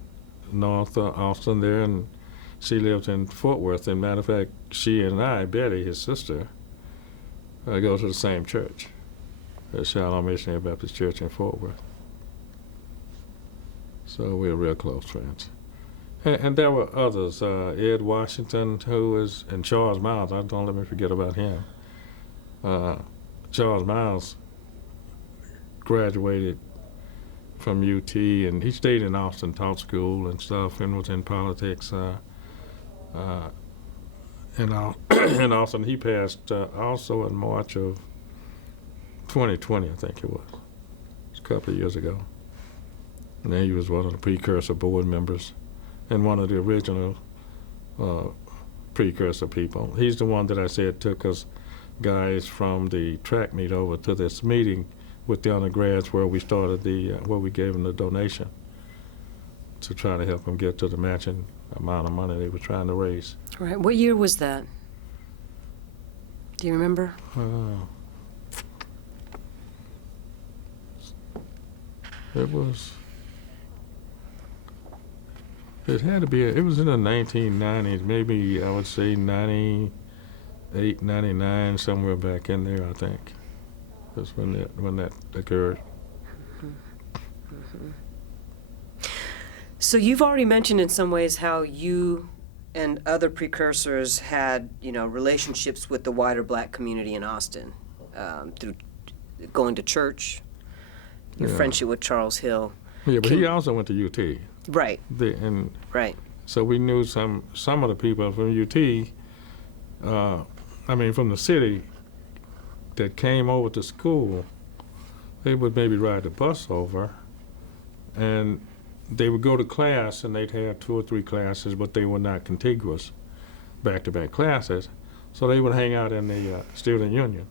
North Austin there, and she lives in Fort Worth. And matter of fact, she and I, Betty, his sister, go to the same church, the Shalom Missionary Baptist Church in Fort Worth. So we're real close friends. And there were others, Ed Washington, and Charles Miles. Don't let me forget about him. Charles Miles graduated from UT, and he stayed in Austin, taught school and stuff, and was in politics. In Austin, he passed also in March of 2020, I think it was. It was a couple of years ago. And he was one of the precursor board members and one of the original precursor people. He's the one that I said took us guys from the track meet over to this meeting with the undergrads where we started where we gave them the donation to try to help them get to the matching amount of money they were trying to raise. Right. What year was that? Do you remember? It had to be, it was in the 1990s, maybe I would say 98, 99, somewhere back in there, I think. That's when that occurred. So you've already mentioned in some ways how you and other precursors had, relationships with the wider black community in Austin, through going to church, your friendship with Charles Hill. Yeah, but he also went to UT. Right. Right. So we knew some of the people from UT, from the city, that came over to school. They would maybe ride the bus over, and they would go to class, and they'd have 2 or 3 classes, but they were not contiguous, back-to-back classes. So they would hang out in the student union,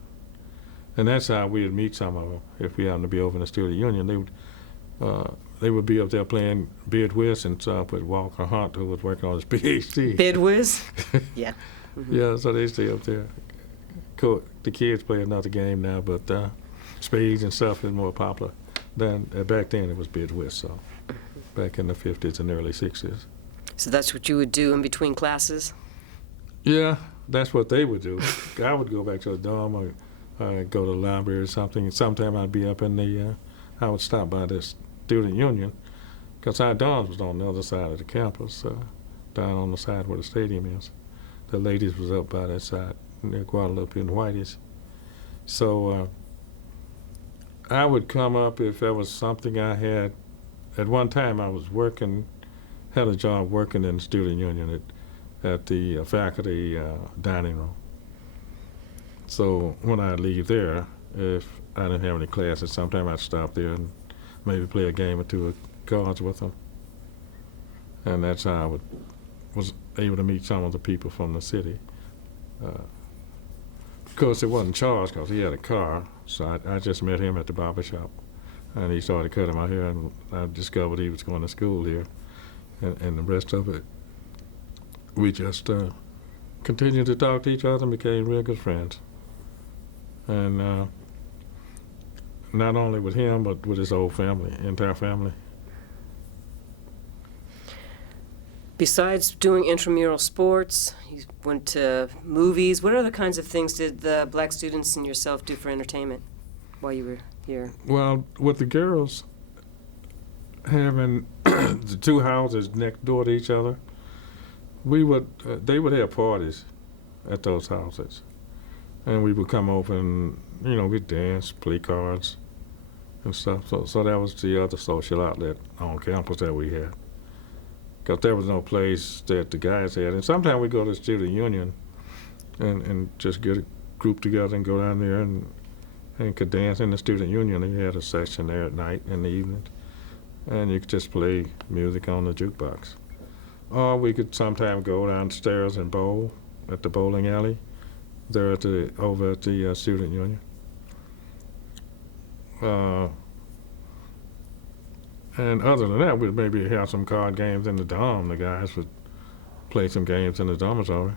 and that's how we would meet some of them. If we happened to be over in the student union, they would be up there playing bid whist and stuff with Walker Hunt, who was working on his PhD. Bid whist? Yeah. Mm-hmm. Yeah, so they stay up there. The kids play another game now, but spades and stuff is more popular than back then. It was bid whist, so back in the 50s and early 60s. So that's what you would do in between classes? Yeah, that's what they would do. I would go back to the dorm or go to the library or something. Sometime I'd be up in I would stop by this student union, because our dorms was on the other side of the campus, down on the side where the stadium is. The ladies was up by that side, near Guadalupe and Whitey's. So I would come up if there was something I had. At one time I was had a job working in the student union at the faculty dining room. So when I'd leave there, if I didn't have any classes, sometime I'd stop there and maybe play a game or 2 of cards with them. And that's how I was able to meet some of the people from the city. Of course, it wasn't Charles because he had a car, so I just met him at the barber shop. And he started cutting my hair, and I discovered he was going to school here. And the rest of it, we just continued to talk to each other and became real good friends. And not only with him, but with his whole family, entire family. Besides doing intramural sports, you went to movies. What other kinds of things did the black students and yourself do for entertainment while you were here? Well, with the girls having the 2 houses next door to each other, they would have parties at those houses. And we would come over and, we'd dance, play cards and stuff. So that was the other social outlet on campus that we had. Because there was no place that the guys had. And sometimes we'd go to the student union and just get a group together and go down there and could dance in the student union. They had a section there at night in the evening. And you could just play music on the jukebox. Or we could sometimes go downstairs and bowl at the bowling alley there over at the student union. And other than that, we'd maybe have some card games in the dorm. The guys would play some games in the dormitory.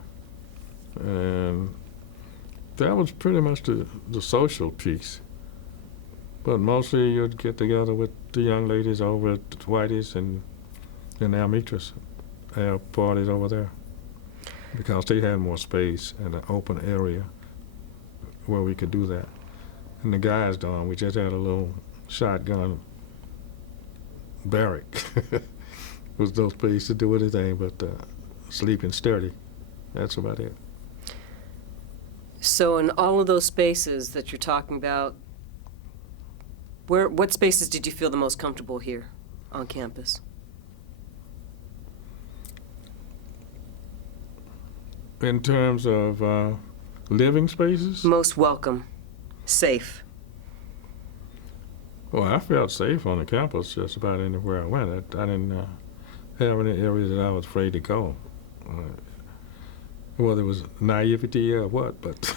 And that was pretty much the social piece. But mostly you'd get together with the young ladies over at Whitey's and Almitras, have parties over there. Because they had more space and an open area where we could do that. And the guys' dorm, we just had a little shotgun barrack. Was no place to do anything but sleeping sturdy. That's about it. So in all of those spaces that you're talking about, what spaces did you feel the most comfortable here on campus? In terms of living spaces? Most welcome, safe. Well, I felt safe on the campus just about anywhere I went. I didn't have any areas that I was afraid to go. Whether it was naivety or what, but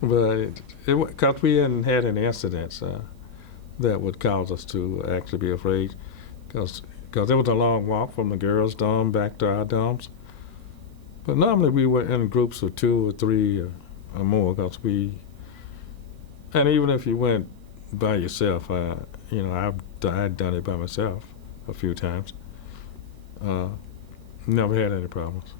because we hadn't had any incidents that would cause us to actually be afraid, because there was a long walk from the girls' dorm back to our dorms. But normally we were in groups of 2 or 3 or more, because and even if you went by yourself, I'd done it by myself a few times. Never had any problems.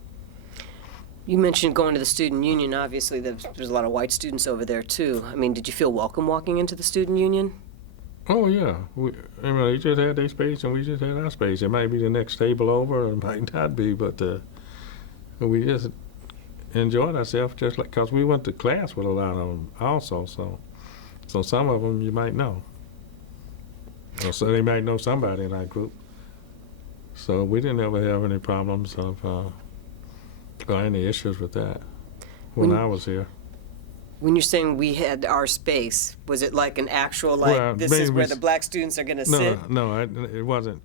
You mentioned going to the student union. Obviously, there's a lot of white students over there, too. I mean, did you feel welcome walking into the student union? Oh, yeah. They just had their space, and we just had our space. It might be the next table over, or it might not be, but we just enjoyed ourselves, just like, because we went to class with a lot of them also, so some of them you might know. Or so they might know somebody in our group. So we didn't ever have any problems or any issues with that when I was here. When you're saying we had our space, was it like an actual, this is where the black students are going to sit? No, it wasn't.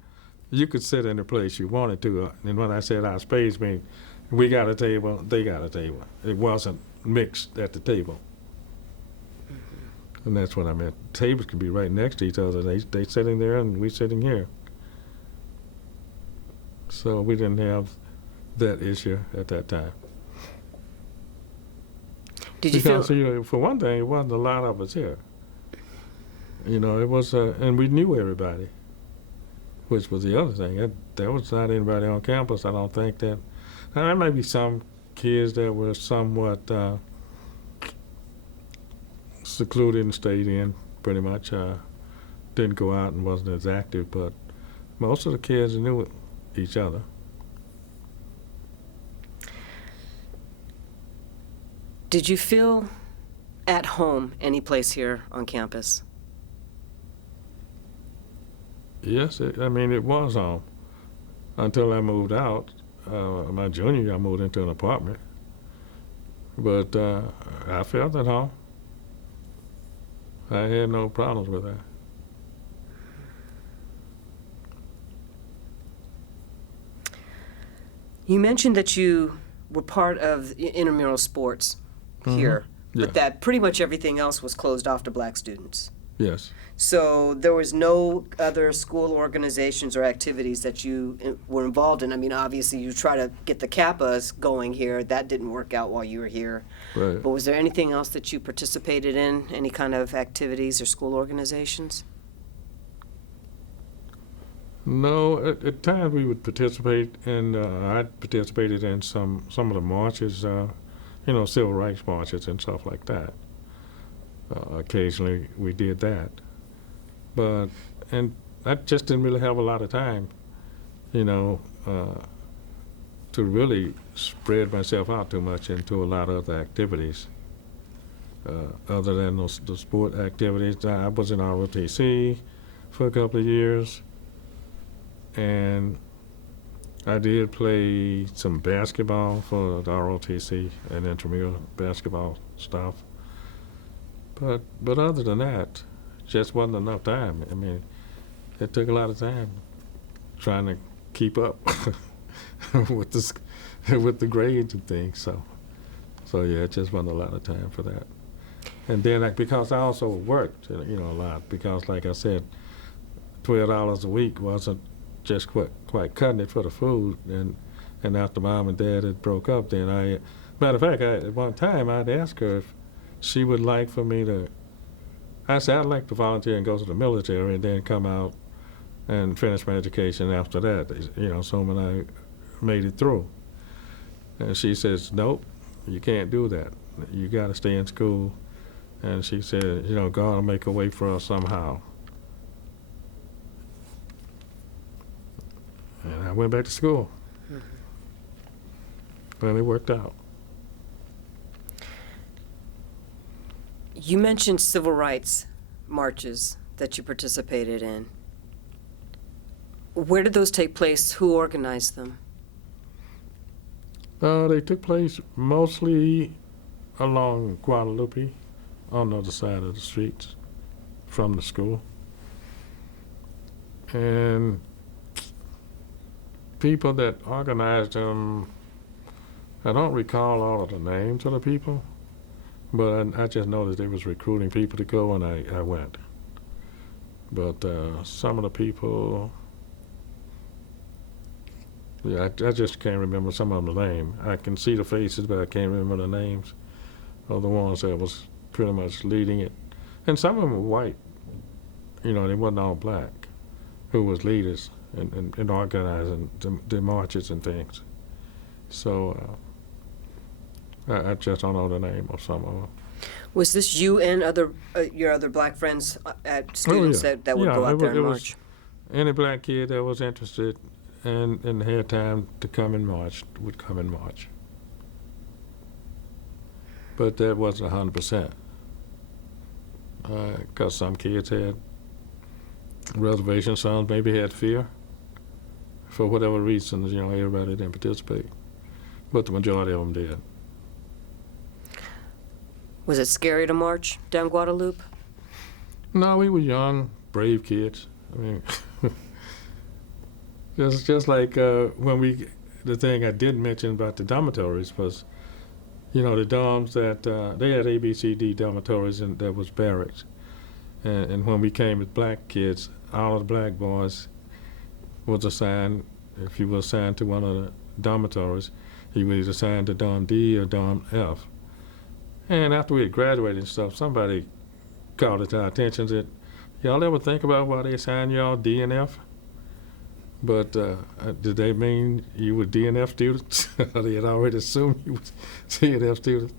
You could sit in the place you wanted to. And when I said our space, I mean, we got a table, they got a table. It wasn't mixed at the table. And that's what I meant. Tables could be right next to each other. They sitting there and we sitting here. So we didn't have that issue at that time. Did you feel? For one thing, it wasn't a lot of us here. It was, and we knew everybody, which was the other thing. There was not anybody on campus, I don't think that. Now, there might be some kids that were somewhat secluded and stayed in, pretty much. Didn't go out and wasn't as active, but most of the kids knew each other. Did you feel at home any place here on campus? Yes, it was home until I moved out. My junior year, I moved into an apartment, but I felt at home. I had no problems with that. You mentioned that you were part of intramural sports here, but that pretty much everything else was closed off to black students. Yes. So there was no other school organizations or activities that you were involved in. I mean, obviously you try to get the Kappas going here. That didn't work out while you were here. Right. But was there anything else that you participated in, any kind of activities or school organizations? No, at times we would participate, and I participated in some of the marches, civil rights marches and stuff like that. Occasionally we did that, and I just didn't really have a lot of time, to really spread myself out too much into a lot of other activities. Other than the sport activities, I was in ROTC for a couple of years, and I did play some basketball for the ROTC and intramural basketball stuff. But other than that, just wasn't enough time. I mean, it took a lot of time trying to keep up with the grades and things. So yeah, it just wasn't a lot of time for that. And then because I also worked, a lot, because like I said, $12 a week wasn't just quite cutting it for the food. And after Mom and Dad had broke up, then matter of fact, at one time I'd ask her if she would like for me to, I said I'd like to volunteer and go to the military and then come out and finish my education after that, assuming I made it through. And she says, nope, you can't do that. You got to stay in school. And she said, God will make a way for us somehow. And I went back to school. And it worked out. You mentioned civil rights marches that you participated in. Where did those take place? Who organized them? They took place mostly along Guadalupe, on the other side of the streets from the school. And people that organized them, I don't recall all of the names of the people, but I just noticed they was recruiting people to go, and I went. But some of the people, I just can't remember some of them the name. I can see the faces, but I can't remember the names are the ones that was pretty much leading it. And some of them were white. They wasn't all black, who was leaders in organizing the marches and things. So I just don't know the name of some of them. Was this you and your other black friends, students that would go out there and march? Any black kid that was interested and had time to come and march would come and march. But that wasn't 100%. Because some kids had reservations, some maybe had fear. For whatever reasons, everybody didn't participate. But the majority of them did. Was it scary to march down Guadalupe? No, we were young, brave kids. I mean, just like the thing I didn't mention about the dormitories was, the dorms that, they had A, B, C, D dormitories, and that was barracks. And when we came as black kids, all of the black boys was assigned, if you were assigned to one of the dormitories, you was assigned to dorm D or dorm F. And after we had graduated and stuff, somebody called it to our attention that, y'all ever think about why they assigned y'all D and F? But did they mean you were D and F students? They had already assumed you were C and F students.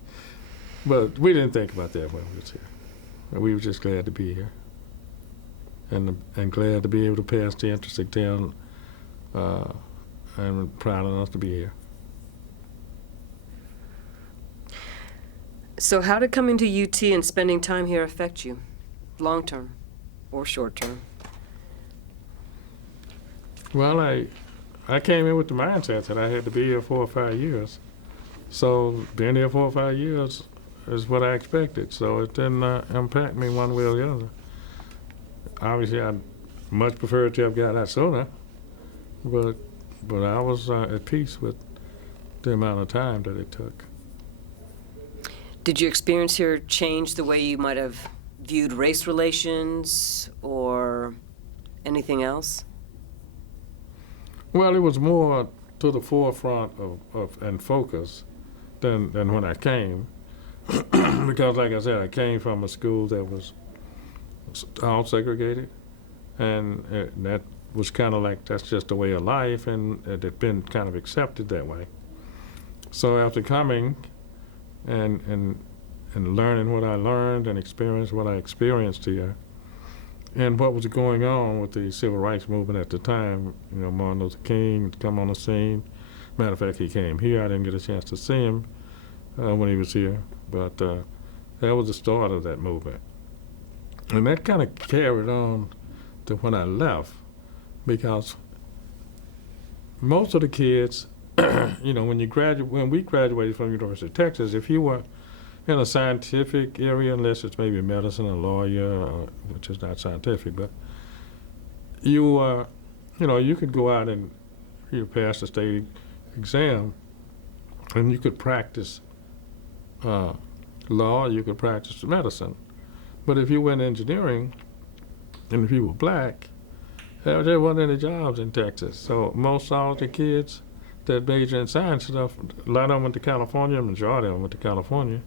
But we didn't think about that when we was here. We were just glad to be here. And glad to be able to pass the entrance exam, and proud enough to be here. So how did coming to UT and spending time here affect you, long term or short term? Well, I came in with the mindset that I had to be here 4 or 5 years. So being here 4 or 5 years is what I expected. So it didn't impact me one way or the other. Obviously, I'd much prefer to have got out sooner, but I was at peace with the amount of time that it took. Did your experience here change the way you might have viewed race relations or anything else? Well, it was more to the forefront of and focus than when I came, because like I said, I came from a school that was all segregated, and that was kind of like that's just the way of life, and it had been kind of accepted that way. So after coming and learning what I learned and experienced what I experienced here, and what was going on with the civil rights movement at the time, Martin Luther King had come on the scene. Matter of fact, he came here. I didn't get a chance to see him when he was here, but that was the start of that movement. And that kind of carried on to when I left, because most of the kids, when we graduated from the University of Texas, if you were in a scientific area, unless it's maybe medicine or lawyer, which is not scientific, but you could go out and pass the state exam, and you could practice law, you could practice medicine. But if you went engineering, and if you were black, there wasn't any jobs in Texas. So most all the kids that major in science stuff, a lot of them went to California, the majority of them went to California.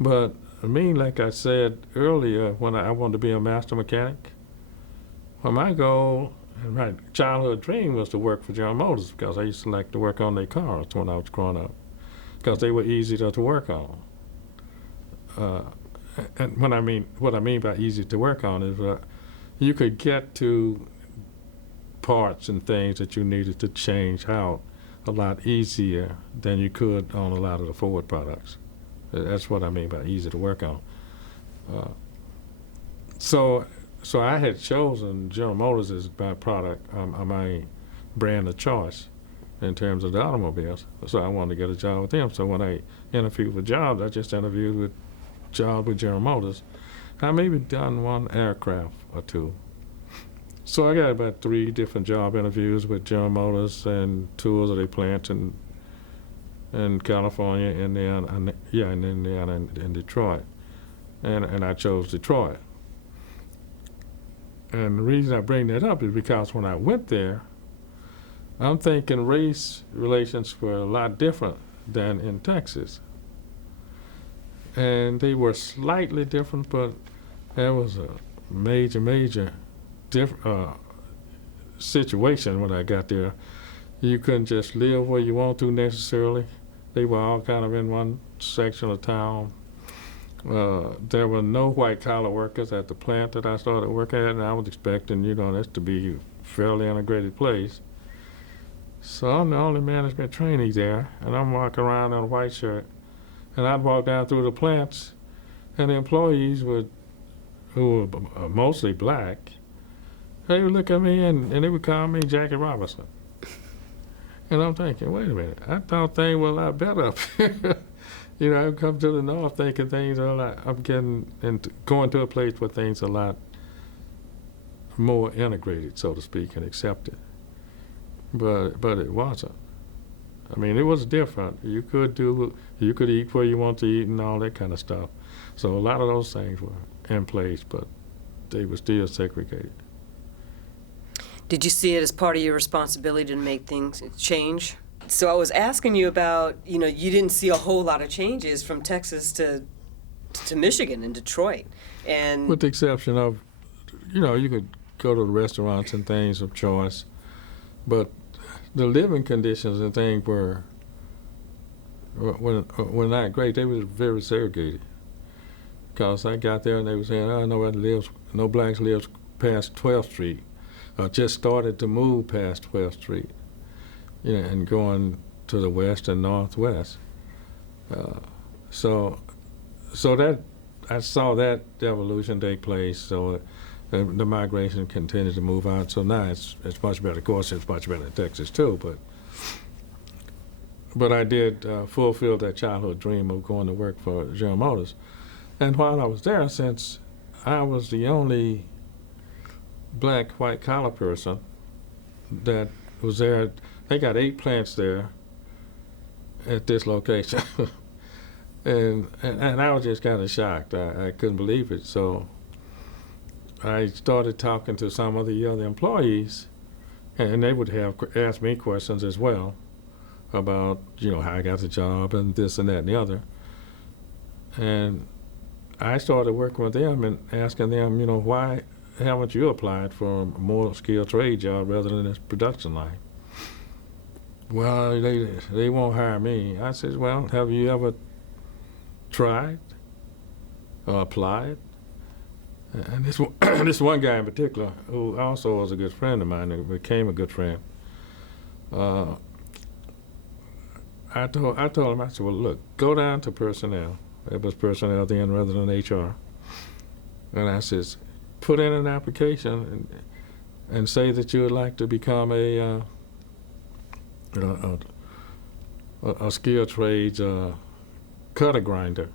But me, like I said earlier, when I wanted to be a master mechanic, well, my goal and my childhood dream was to work for General Motors, because I used to like to work on their cars when I was growing up, because they were easy to work on. And what I mean by easy to work on is you could get to parts and things that you needed to change out a lot easier than you could on a lot of the Ford products. That's what I mean by easy to work on. So I had chosen General Motors as my product, my brand of choice in terms of the automobiles. So I wanted to get a job with them. So when I interviewed for jobs, I just interviewed with jobs with General Motors. I maybe done one aircraft or two. So I got about 3 different job interviews with General Motors and tours of their plants in California, Indiana, and Detroit. And I chose Detroit. And the reason I bring that up is because when I went there, I'm thinking race relations were a lot different than in Texas. and they were slightly different, but there was a major situation when I got there. You couldn't just live where you want to necessarily. They were all kind of in one section of town. There were no white-collar workers at the plant that I started working at, and I was expecting, this to be a fairly integrated place. So I'm the only management trainee there, and I'm walking around in a white shirt. And I'd walk down through the plants, and the employees who were mostly black, they would look at me and they would call me Jackie Robinson. And I'm thinking, wait a minute, I thought things were a lot better up here. I come to the north thinking things are a lot, I'm getting into going to a place where things are a lot more integrated, so to speak, and accepted. But it wasn't. I mean, it was different. You could eat where you want to eat and all that kind of stuff. So a lot of those things were in place, but they were still segregated. Did you see it as part of your responsibility to make things change? So I was asking you about, you didn't see a whole lot of changes from Texas to Michigan and Detroit. And with the exception of, you could go to the restaurants and things of choice, but the living conditions and things were not great. They were very segregated. Because I got there and they were saying, no blacks live past 12th Street. Just started to move past 12th Street, and going to the west and northwest. So that I saw that evolution take place. So the migration continued to move out. So now it's much better. Of course, it's much better in Texas too. But I did fulfill that childhood dream of going to work for General Motors. And while I was there, since I was the only black white-collar person that was there, they got 8 plants there at this location. and I was just kind of shocked. I couldn't believe it. So I started talking to some of the other employees, and they would ask me questions as well about, how I got the job and this and that and the other. And I started working with them and asking them, why haven't you applied for a more skilled trade job rather than this production line? Well, they won't hire me. I said, well, have you ever tried or applied? And this one guy in particular, who also was a good friend of mine, and became a good friend, I told him, I said, well, look, go down to personnel. It was personnel then rather than HR. And I says, put in an application and say that you would like to become a skilled trades cutter grinder.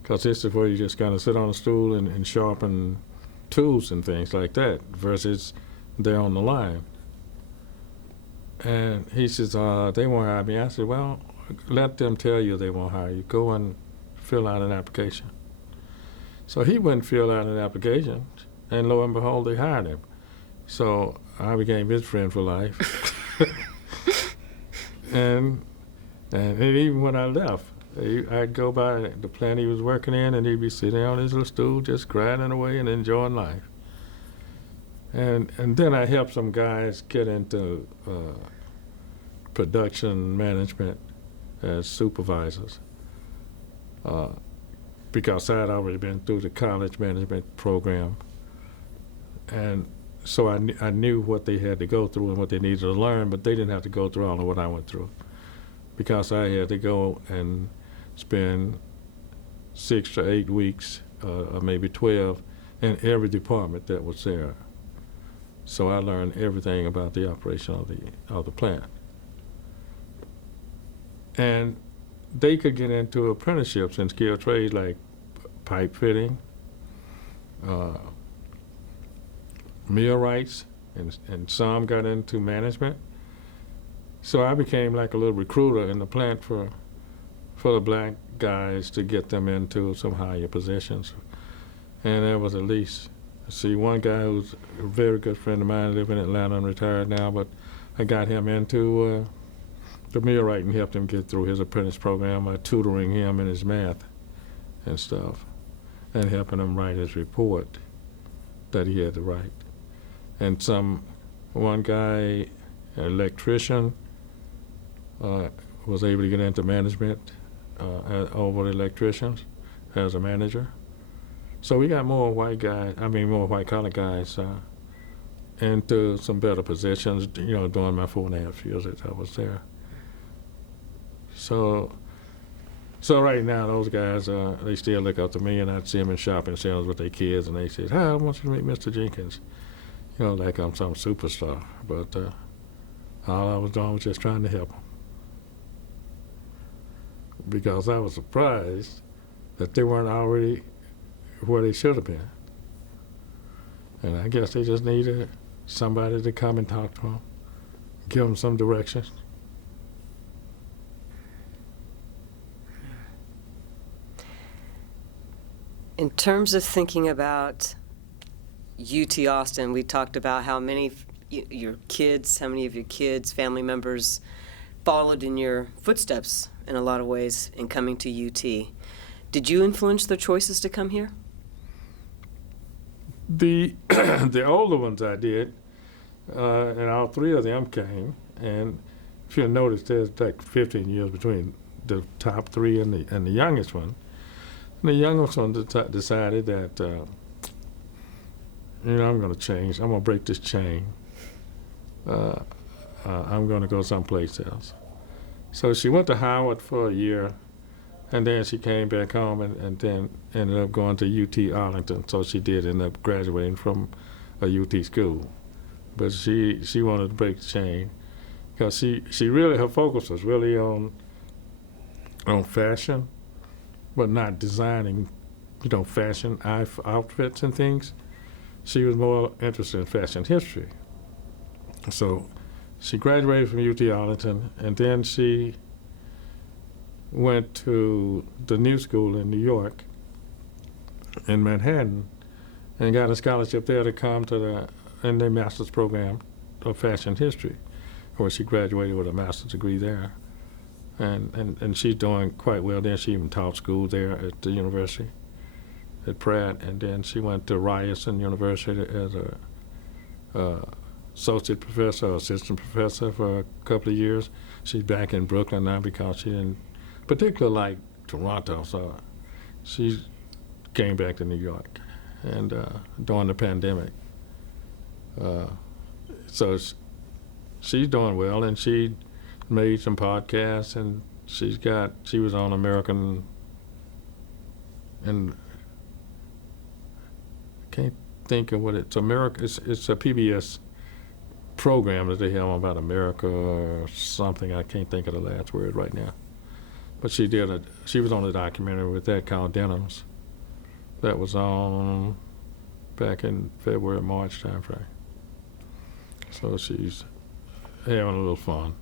Because this is where you just kind of sit on a stool and sharpen tools and things like that versus they're on the line. And he says, they won't hire me. I said, well, let them tell you they won't hire you. Go and fill out an application. So he went and filled out an application, and lo and behold, they hired him. So I became his friend for life. and even when I left, I'd go by the plant he was working in, and he'd be sitting on his little stool just grinding away and enjoying life. And then I helped some guys get into production management as supervisors. Because I had already been through the college management program. And so I knew what they had to go through and what they needed to learn, but they didn't have to go through all of what I went through. Because I had to go and spend 6 to 8 weeks, or maybe 12, in every department that was there. So I learned everything about the operation of the plant. And they could get into apprenticeships in skilled trades like pipe fitting, millwrights, and some got into management. So I became like a little recruiter in the plant for the black guys to get them into some higher positions. And there was at least, one guy who's a very good friend of mine, lives in Atlanta and retired now, but I got him into the millwright and helped him get through his apprentice program by tutoring him in his math and stuff, and helping him write his report that he had to write. And one guy, an electrician, was able to get into management over the electricians as a manager. So we got more white collar guys into some better positions, during my 4.5 years that I was there. So right now, those guys, they still look up to me, and I'd see them in shopping centers with their kids, and they say, "Hi, I want you to meet Mr. Jenkins," like I'm some superstar. But all I was doing was just trying to help them, because I was surprised that they weren't already where they should have been. And I guess they just needed somebody to come and talk to them, give them some direction. In terms of thinking about UT Austin, we talked about how many of your kids, family members, followed in your footsteps in a lot of ways in coming to UT. Did you influence their choices to come here? The older ones I did, and all three of them came. And if you notice, there's like 15 years between the top three and the youngest one. And the youngest one decided that, I'm going to change. I'm going to break this chain. I'm going to go someplace else. So she went to Howard for a year, and then she came back home and then ended up going to UT Arlington. So she did end up graduating from a UT school. But she wanted to break the chain, because her focus was really on fashion, but not designing, fashion outfits and things. She was more interested in fashion history. So she graduated from UT Arlington, and then she went to the New School in New York, in Manhattan, and got a scholarship there to come to the master's program of fashion history, where she graduated with a master's degree there. And she's doing quite well there. She even taught school there at the university, at Pratt, and then she went to Ryerson University as a associate professor or assistant professor for a couple of years. She's back in Brooklyn now because she didn't particularly like Toronto, so she came back to New York, and during the pandemic. So she's doing well, and she made some podcasts, and she was on American, and I can't think of what it's a PBS program that they have about America or something. I can't think of the last word right now. But she was on a documentary with that called Denims. That was on back in February, March timeframe. So she's having a little fun.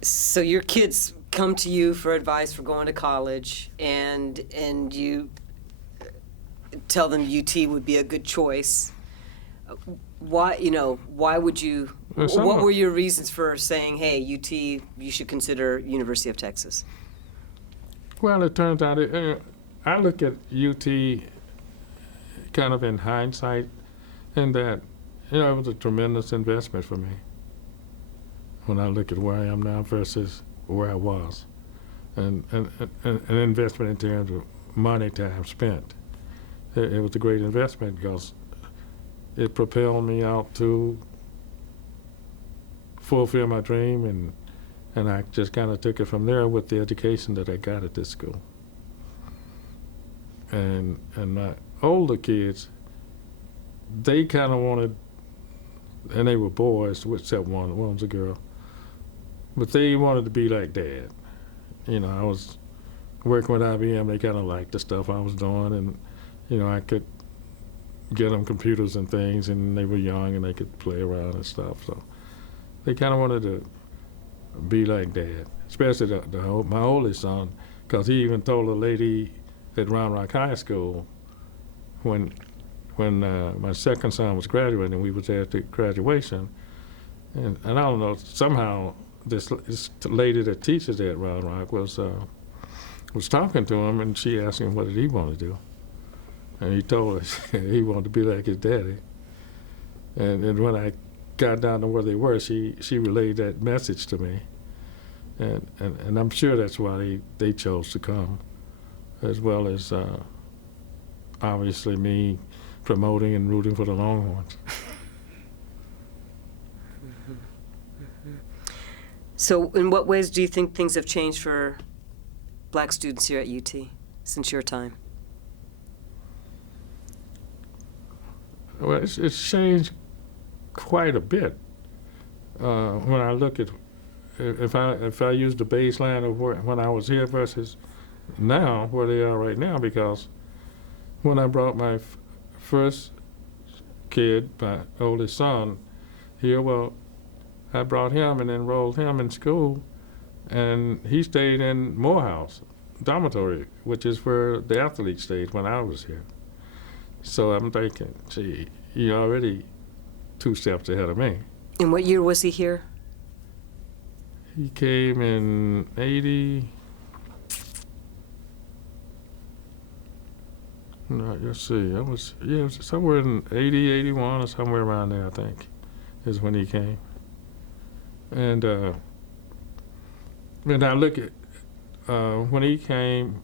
So your kids come to you for advice for going to college, and you tell them UT would be a good choice. Why would you? What were your reasons for saying, "Hey, UT, you should consider University of Texas"? Well, it turns out I look at UT kind of in hindsight, in that it was a tremendous investment for me when I look at where I am now versus where I was, and an investment in terms of money, time spent. It was a great investment because it propelled me out to fulfill my dream, and I just kind of took it from there with the education that I got at this school. And my older kids, they kind of wanted, and they were boys, except one was a girl, but they wanted to be like Dad. I was working with IBM, they kind of liked the stuff I was doing, and I could get them computers and things, and they were young and they could play around and stuff. So they kind of wanted to be like Dad, especially my oldest son, because he even told a lady at Round Rock High School when my second son was graduating, we was there at the graduation, and I don't know, somehow this lady that teaches at Round Rock was was talking to him, and she asked him what did he want to do, and he told her he wanted to be like his daddy. And when I got down to where they were, she relayed that message to me, and I'm sure that's why they chose to come, as well as obviously me promoting and rooting for the Longhorns. So in what ways do you think things have changed for black students here at UT since your time? Well, it's changed quite a bit. When I look at, if I use the baseline of when I was here versus now, where they are right now, because when I brought my first kid, my oldest son, here, well, I brought him and enrolled him in school, and he stayed in Morehouse dormitory, which is where the athletes stayed when I was here. So I'm thinking, gee, you're already 2 steps ahead of me. In what year was he here? He came in 80. No, let's see. It was somewhere in 80, 81, or somewhere around there, I think, is when he came. And when I look at when he came,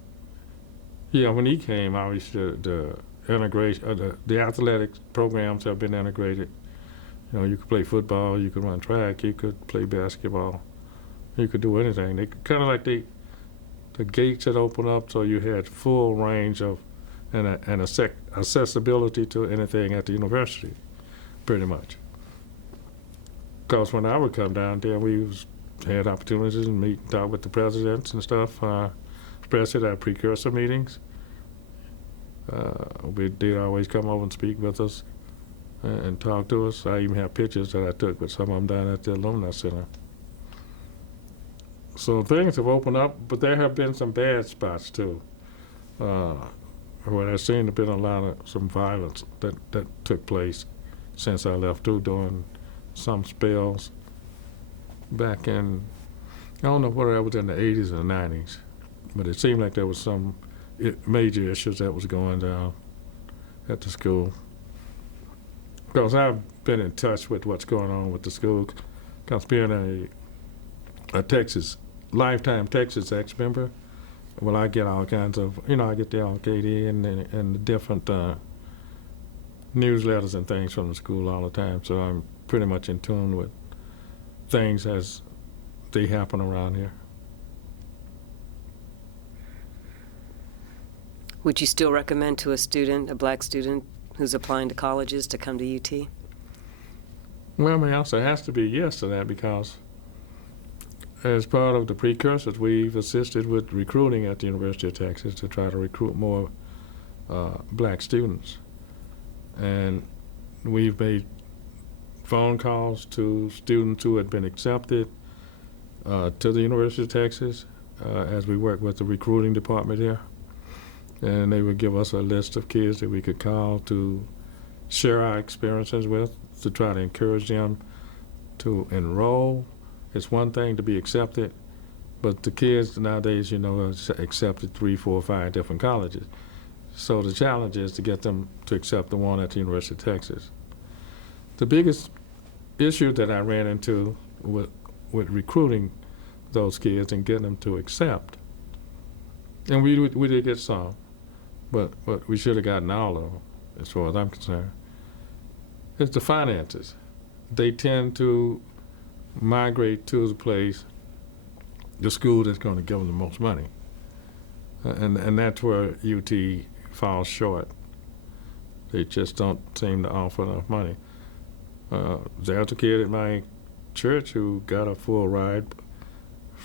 obviously the integration, the athletic programs have been integrated. You know, you could play football, you could run track, you could play basketball, you could do anything. They kind of like the gates had opened up, so you had full range of and accessibility to anything at the university, pretty much. Because when I would come down there, we had opportunities to meet and talk with the presidents and stuff, especially at our precursor meetings. They'd always come over and speak with us and talk to us. I even have pictures that I took with some of them down at the Alumni Center. So things have opened up, but there have been some bad spots too, where there seemed to have been a lot of some violence that took place since I left too, during some spells back in, I don't know whether that was in the 80s or the 90s, but it seemed like there was some major issues that was going down at the school. Because I've been in touch with what's going on with the school, because being a lifetime Texas ex-member, well, I get all kinds of, I get the LKD and the different newsletters and things from the school all the time, so I'm pretty much in tune with things as they happen around here. Would you still recommend to a black student who's applying to colleges, to come to UT? Well, my answer has to be yes to that, because as part of the precursors, we've assisted with recruiting at the University of Texas to try to recruit more black students. And we've made phone calls to students who had been accepted to the University of Texas as we work with the recruiting department here. And they would give us a list of kids that we could call to share our experiences with, to try to encourage them to enroll. It's one thing to be accepted, but the kids nowadays, are accepted 3, 4, 5 different colleges. So the challenge is to get them to accept the one at the University of Texas. The biggest issue that I ran into with recruiting those kids and getting them to accept, and we did get some, but we should have gotten all of them, as far as I'm concerned, is the finances. They tend to migrate to the school that's going to give them the most money. And that's where UT falls short. They just don't seem to offer enough money. There's a kid at my church who got a full ride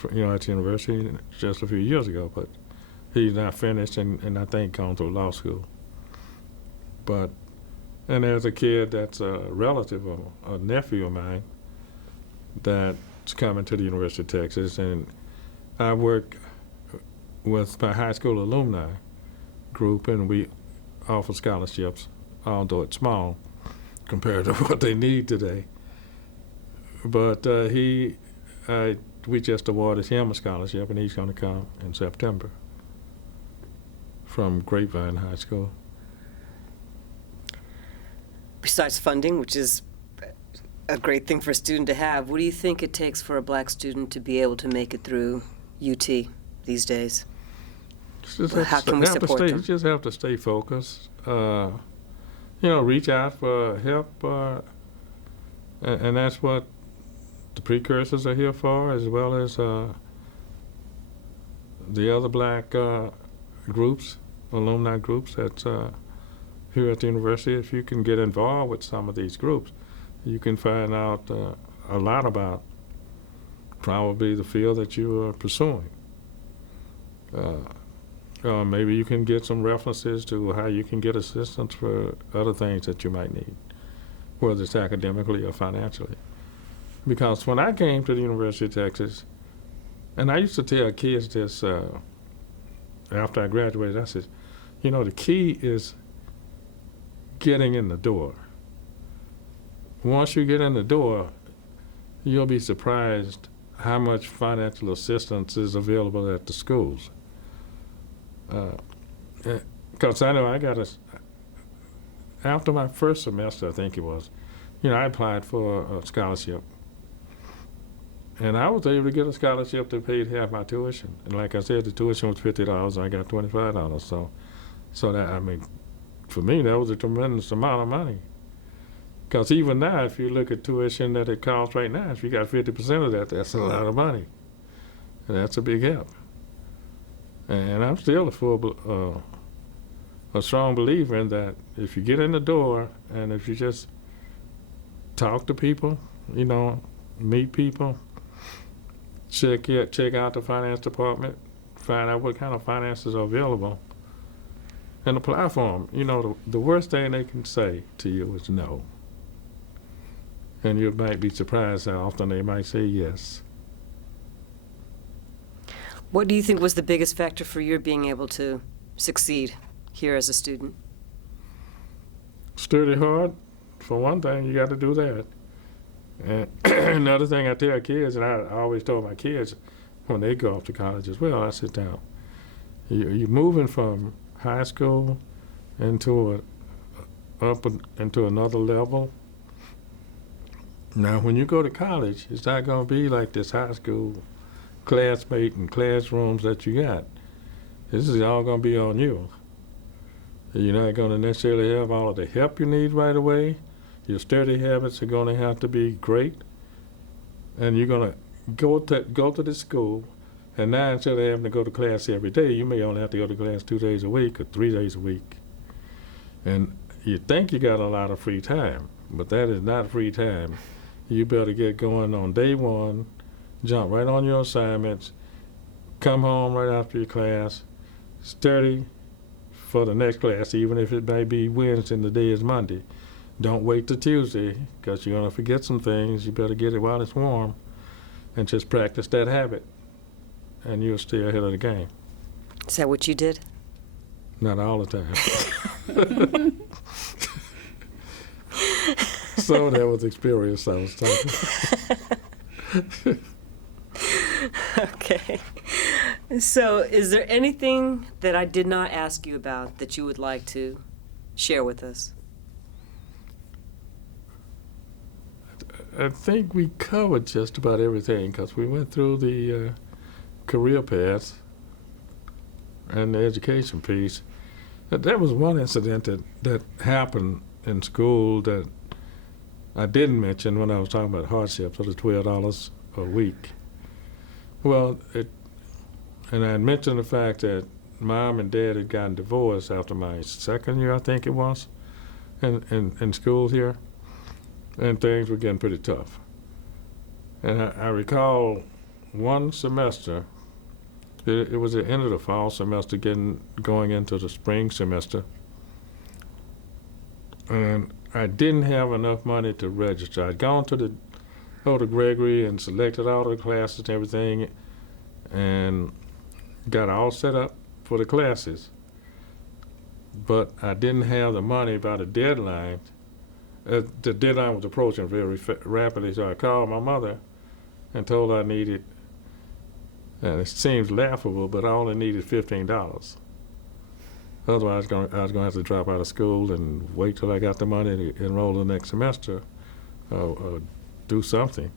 at the university just a few years ago, but he's not finished and I think gone through law school. And there's a kid that's a relative, a nephew of mine, that's coming to the University of Texas, and I work with my high school alumni group, and we offer scholarships, although it's small compared to what they need today. But we just awarded him a scholarship, and he's going to come in September from Grapevine High School. Besides funding, which is a great thing for a student to have, what do you think it takes for a black student to be able to make it through UT these days? How can we support them? You just have to stay focused. Reach out for help, and that's what the precursors are here for, as well as the other black groups, alumni groups that's here at the university. If you can get involved with some of these groups, you can find out a lot about probably the field that you are pursuing. Maybe you can get some references to how you can get assistance for other things that you might need, whether it's academically or financially. Because when I came to the University of Texas, and I used to tell kids this after I graduated, I said, the key is getting in the door. Once you get in the door, you'll be surprised how much financial assistance is available at the schools. Because I know after my first semester, I think it was, I applied for a scholarship. And I was able to get a scholarship that paid half my tuition. And like I said, the tuition was $50, and I got $25. So that, for me, that was a tremendous amount of money. Because even now, if you look at tuition that it costs right now, if you got 50% of that, that's a lot of money. And that's a big help. And I'm still a strong believer in that if you get in the door and if you just talk to people, meet people, check out the finance department, find out what kind of finances are available, and apply for them. The worst thing they can say to you is no. And you might be surprised how often they might say yes. What do you think was the biggest factor for your being able to succeed here as a student? Study hard. For one thing, you got to do that. And another thing I tell kids, and I always told my kids when they go off to college as well, I sit down. You're moving from high school into another level. Now, when you go to college, it's not going to be like this high school classmate and classrooms that you got. This is all going to be on you. You're not going to necessarily have all of the help you need right away. Your study habits are going to have to be great, and you're going to go to the school. And now, instead of having to go to class every day, you may only have to go to class 2 days a week or 3 days a week. And you think you got a lot of free time, but that is not free time. You better get going on day one, jump right on your assignments, come home right after your class, study for the next class, even if it may be Wednesday and the day is Monday. Don't wait till Tuesday, because you're going to forget some things. You better get it while it's warm and just practice that habit, and you'll stay ahead of the game. Is that what you did? Not all the time. Some of that was experience I was talking. Okay. So is there anything that I did not ask you about that you would like to share with us? I think we covered just about everything, because we went through the career paths and the education piece. There was one incident that happened in school that I didn't mention when I was talking about hardships of the $12 a week. Well, and I had mentioned the fact that Mom and Dad had gotten divorced after my second year, I think it was, in school here. And things were getting pretty tough. And I recall one semester, it was the end of the fall semester, going into the spring semester, and I didn't have enough money to register. I'd gone to Gregory and selected all the classes and everything, and got all set up for the classes. But I didn't have the money by the deadline. The deadline was approaching very rapidly, so I called my mother and told her I needed, and it seems laughable, but I only needed $15. Otherwise, I was going to have to drop out of school and wait till I got the money to enroll the next semester or do something.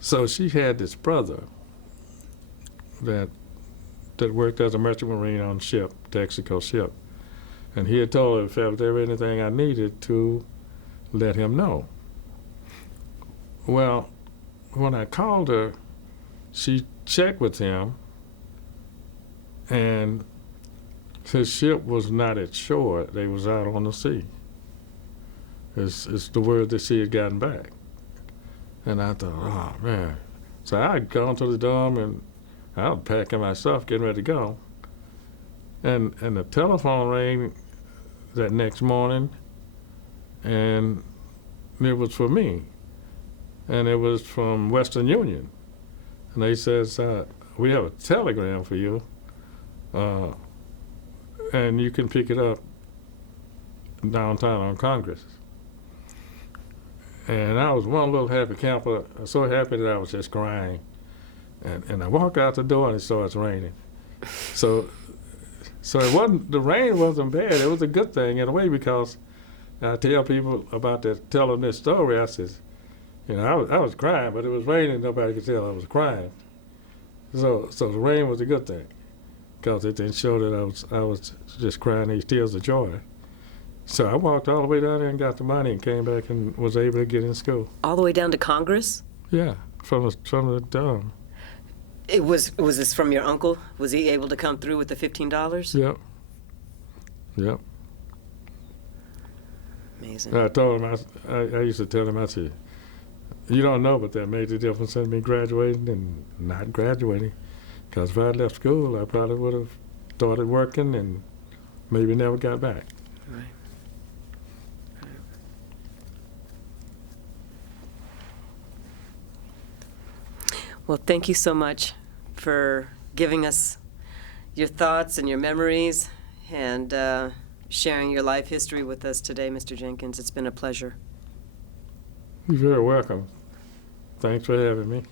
So she had this brother that worked as a merchant marine on ship, Texaco ship. And he had told her if there was anything I needed to let him know. Well, when I called her, she checked with him, and his ship was not at shore. They was out on the sea. It's the word that she had gotten back. And I thought, oh, man. So I'd gone to the dorm, and I was packing my stuff, getting ready to go. And the telephone rang that next morning, and it was for me. And it was from Western Union. And they says, we have a telegram for you, and you can pick it up downtown on Congress. And I was one little happy camper, so happy that I was just crying. And I walk out the door and it starts raining. So the rain wasn't bad. It was a good thing in a way, because I tell people about telling this story. I says, I was crying, but it was raining. Nobody could tell I was crying. So the rain was a good thing, because it didn't show that I was just crying these tears of joy. So I walked all the way down there and got the money and came back and was able to get in school. All the way down to Congress? Yeah, from the dorm. Was this from your uncle? Was he able to come through with the $15? Yep. Amazing. I told him, I used to tell him, I said, you don't know, but that made the difference in me graduating and not graduating. Because if I had left school, I probably would have started working and maybe never got back. Right. Well, thank you so much for giving us your thoughts and your memories and sharing your life history with us today, Mr. Jenkins. It's been a pleasure. You're very welcome. Thanks for having me.